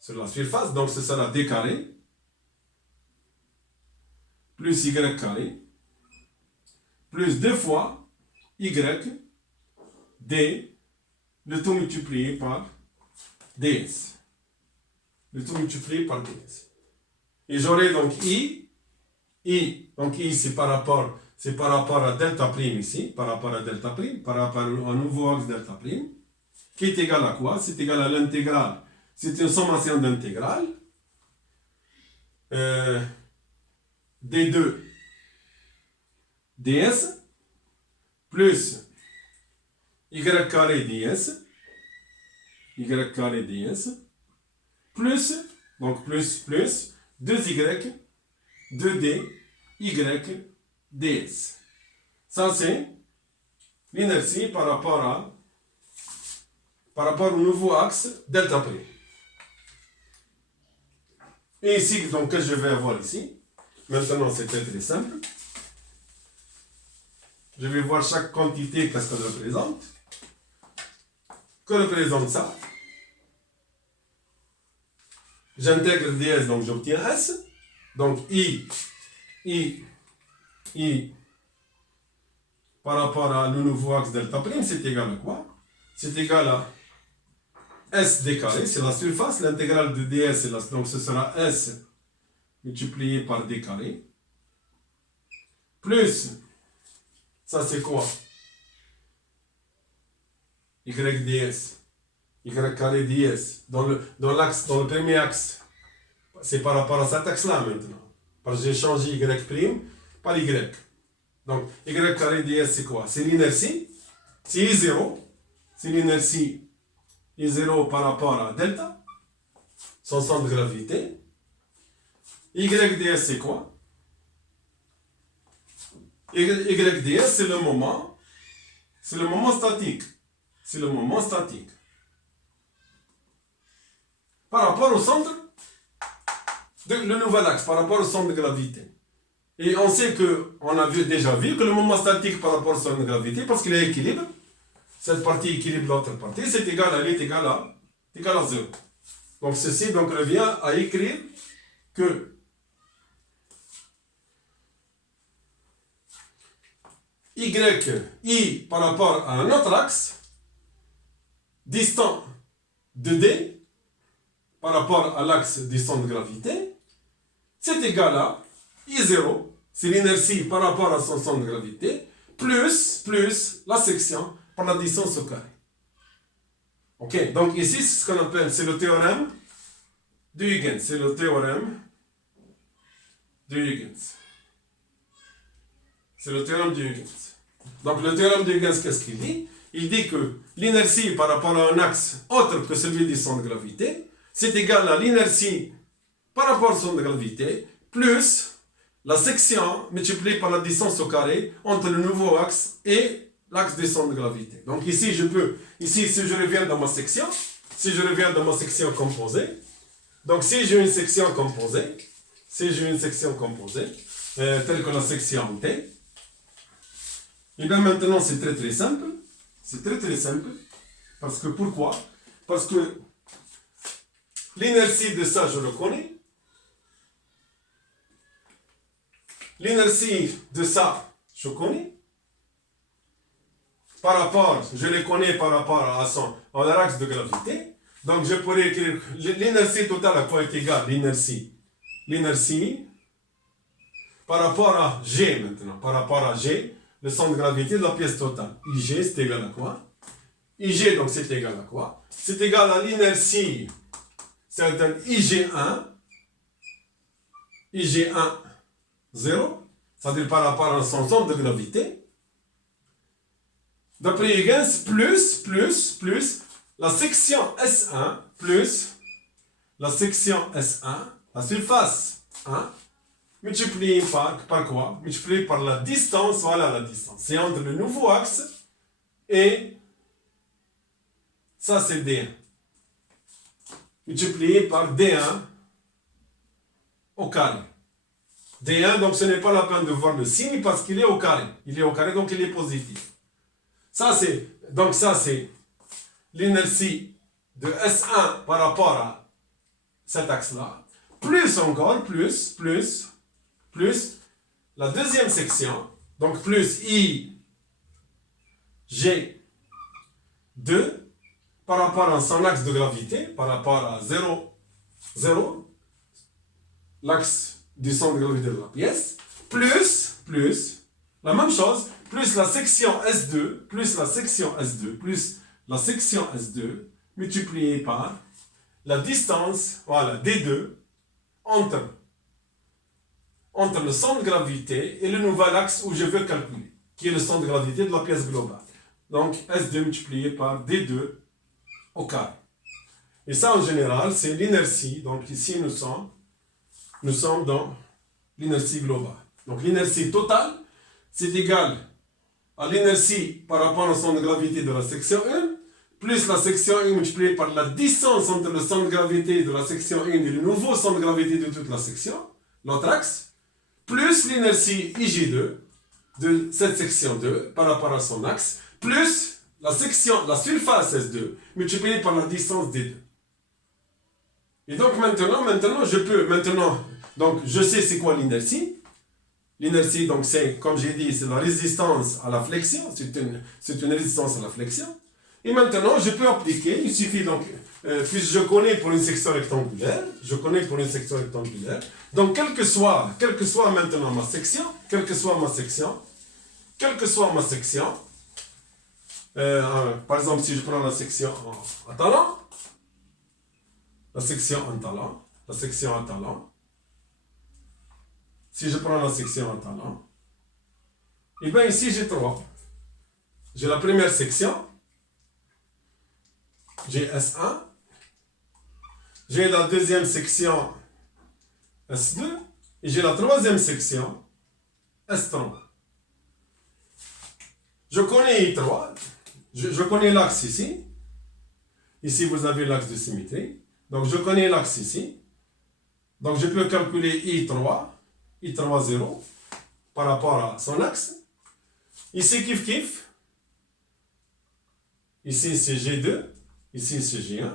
sur la surface. Donc ce sera D carré plus Y carré plus 2 fois Y D, le tout multiplié par ds. Et j'aurai donc I, donc I c'est par rapport à delta prime ici, par rapport au nouveau axe delta prime, qui est égal à quoi? C'est égal à l'intégrale. C'est une sommation d'intégrale. D2 ds plus y carré ds plus, donc plus 2y, 2d, y, ds. Ça, c'est l'inertie par rapport au nouveau axe delta prime. Et ici, donc, qu'est-ce que je vais avoir ici? Maintenant, c'est très simple. Je vais voir chaque quantité, qu'est-ce qu'elle représente. Que représente ça? J'intègre ds, donc j'obtiens s. Donc I par rapport à le nouveau axe delta prime, c'est égal à quoi? C'est égal à S d carré, c'est la surface, l'intégrale de ds, donc ce sera S multiplié par d carré, plus, ça c'est quoi? Y ds, y carré ds, dans le premier axe, c'est par rapport à cet axe-là maintenant, parce que j'ai changé y prime par y. Donc, y carré ds, c'est quoi? C'est l'inertie, c'est I0, c'est l'inertie I0 par rapport à delta, son centre de gravité. Y ds, c'est quoi? Y ds, c'est le moment statique. C'est le moment statique. Par rapport au centre, le nouvel axe, par rapport au centre de gravité. Et on sait on a déjà vu que le moment statique par rapport au centre de gravité, parce qu'il est équilibre, cette partie équilibre l'autre partie, c'est égal à égal à 0. Donc ceci donc revient à écrire que I par rapport à un autre axe distant de D par rapport à l'axe du centre de gravité, c'est égal à I0, c'est l'inertie par rapport à son centre de gravité, plus la section par la distance au carré. Ok, donc ici, c'est ce qu'on appelle, c'est le théorème de Huygens. C'est le théorème de Huygens. C'est le théorème de Huygens. Donc le théorème de Huygens, qu'est-ce qu'il dit? Il dit que l'inertie par rapport à un axe autre que celui du centre de gravité, c'est égal à l'inertie par rapport au centre de gravité, plus la section multipliée par la distance au carré entre le nouveau axe et l'axe du centre de gravité. Donc ici, si je reviens dans ma section, composée, donc si j'ai une section composée, telle que la section T, et bien maintenant c'est très simple. C'est très simple. Parce que pourquoi? Parce que l'inertie de ça, je le connais. L'inertie de ça, je connais. Je les connais par rapport à l'axe de gravité. Donc je pourrais écrire l'inertie totale à quoi est égale l'inertie par rapport à G maintenant. Par rapport à G, le centre de gravité de la pièce totale. IG, c'est égal à quoi? IG, donc c'est égal à quoi? C'est égal à l'inertie, c'est un IG1, 0, c'est-à-dire par rapport à son centre de gravité, d'après Huygens, plus la section S1, plus la section S1, la surface 1, multiplié par quoi? Multiplié par la distance, voilà la distance. C'est entre le nouveau axe et ça c'est D1. Multiplié par D1 au carré. D1, donc ce n'est pas la peine de voir le signe parce qu'il est au carré. Il est au carré, donc il est positif. Ça c'est l'inertie de S1 par rapport à cet axe-là. Plus encore, plus la deuxième section, donc plus IG2 par rapport à son axe de gravité, par rapport à 0, l'axe du centre de gravité de la pièce, plus la même chose, plus la section S2, plus la section S2, multiplié par la distance, voilà, D2, entre le centre de gravité et le nouvel axe où je veux calculer, qui est le centre de gravité de la pièce globale. Donc S2 multiplié par D2 au carré. Et ça, en général, c'est l'inertie. Donc ici, nous sommes nous sommes dans l'inertie globale. Donc l'inertie totale, c'est égal à l'inertie par rapport au centre de gravité de la section 1, plus la section 1 multipliée par la distance entre le centre de gravité de la section 1 et le nouveau centre de gravité de toute la section, l'autre axe, plus l'inertie IG2 de cette section 2 par rapport à son axe, plus la surface S2 multipliée par la distance D2. Et donc maintenant, donc je sais c'est quoi l'inertie. L'inertie, donc c'est, comme j'ai dit, c'est la résistance à la flexion, c'est une résistance à la flexion. Et maintenant, je peux appliquer, il suffit donc, puisque je connais pour une section rectangulaire, donc quelle que soit maintenant ma section, par exemple, si je prends la section en talent, si je prends la section en talent, et bien ici j'ai 3. J'ai la première section, j'ai S1, j'ai la deuxième section S2, et j'ai la troisième section S3. Je connais I3, je connais l'axe ici. Ici vous avez l'axe de symétrie. Donc je connais l'axe ici. Donc je peux calculer I3 0 par rapport à son axe. Ici kiff. Ici c'est G2. Ici c'est G1.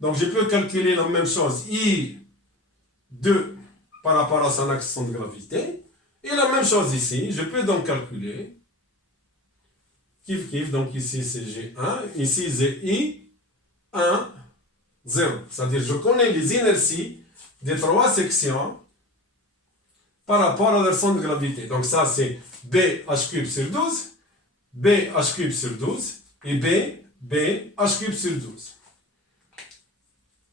Donc je peux calculer la même chose. I2 par rapport à son axe centre de gravité. Et la même chose ici. Je peux donc calculer. Kiff. Donc ici c'est G1. Ici c'est I1 0. C'est-à-dire je connais les inerties des 3 sections par rapport à leur centre de gravité. Donc ça c'est BH3 sur 12, BH3 sur 12 et BH3 sur 12.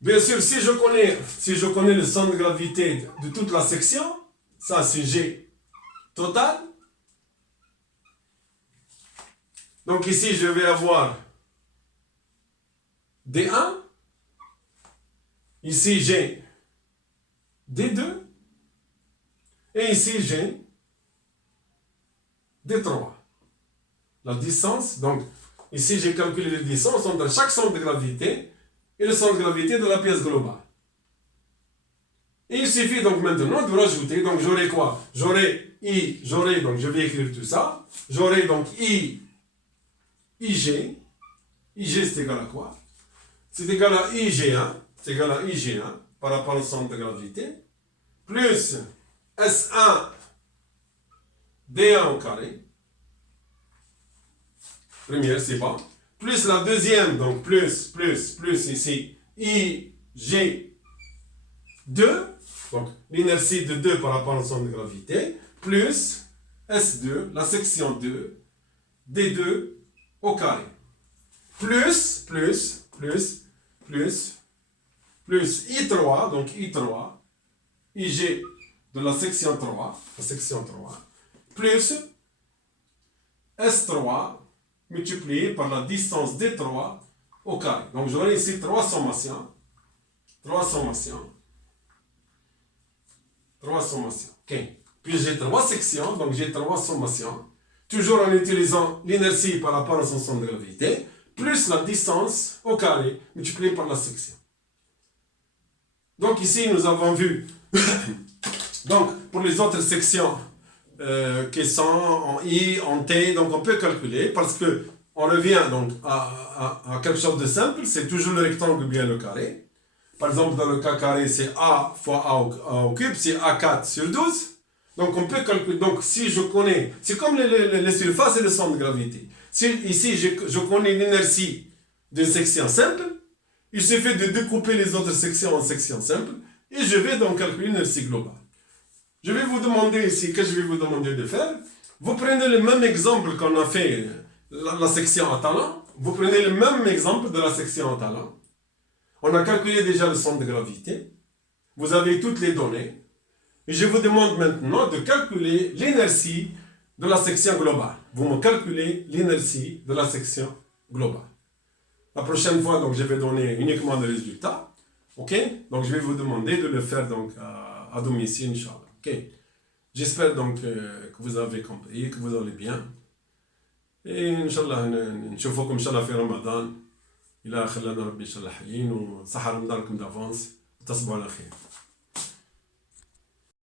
Bien sûr, si je connais le centre de gravité de toute la section, ça c'est G total. Donc ici je vais avoir D1, ici j'ai D2, et ici j'ai D3. La distance, donc ici j'ai calculé les distances entre chaque centre de gravité et le centre de gravité de la pièce globale. Et il suffit donc maintenant de rajouter, donc j'aurai quoi? J'aurai, donc je vais écrire tout ça, j'aurai donc IG c'est égal à quoi? C'est égal à IG1, par rapport au centre de gravité, plus S1 D1 au carré, première c'est bon, plus la deuxième, donc plus ici, IG2, donc l'inertie de 2 par rapport au centre de gravité, plus S2, la section 2, D2 au carré, plus I3, donc I3, IG de la section 3, plus S3 multiplié par la distance D3 au carré. Donc j'aurai ici 3 sommations. Ok. Puis j'ai 3 sections, donc j'ai 3 sommations. Toujours en utilisant l'inertie par rapport à son centre de gravité, plus la distance au carré multiplié par la section. Donc ici nous avons vu, donc pour les autres sections qui sont en I, en T, donc on peut calculer parce que on revient donc à quelque chose de simple, c'est toujours le rectangle ou bien le carré. Par exemple dans le cas carré c'est A fois A au cube, c'est A4 sur 12. Donc on peut calculer, donc si je connais, c'est comme les surfaces et le centre de gravité. Si ici je connais l'inertie d'une section simple, il suffit de découper les autres sections en sections simples et je vais donc calculer l'inertie globale. Je vais vous demander ici, qu'est-ce que je vais vous demander de faire? Vous prenez le même exemple qu'on a fait la section à talent. Vous prenez le même exemple de la section à talent. On a calculé déjà le centre de gravité. Vous avez toutes les données. Et je vous demande maintenant de calculer l'inertie de la section globale. Vous me calculez l'inertie de la section globale. La prochaine fois, donc, je vais donner uniquement le résultat. Ok? Donc, je vais vous demander de le faire donc, à domicile, Inch'Allah. Ok. J'espère donc que vous avez compris, que vous allez bien. Et Inch'Allah, نشوفكم إن شاء الله في رمضان. إلى خلانا ربي إن شاء الله حيين وصحة رمضانكم d'avance. تصبحوا على خير.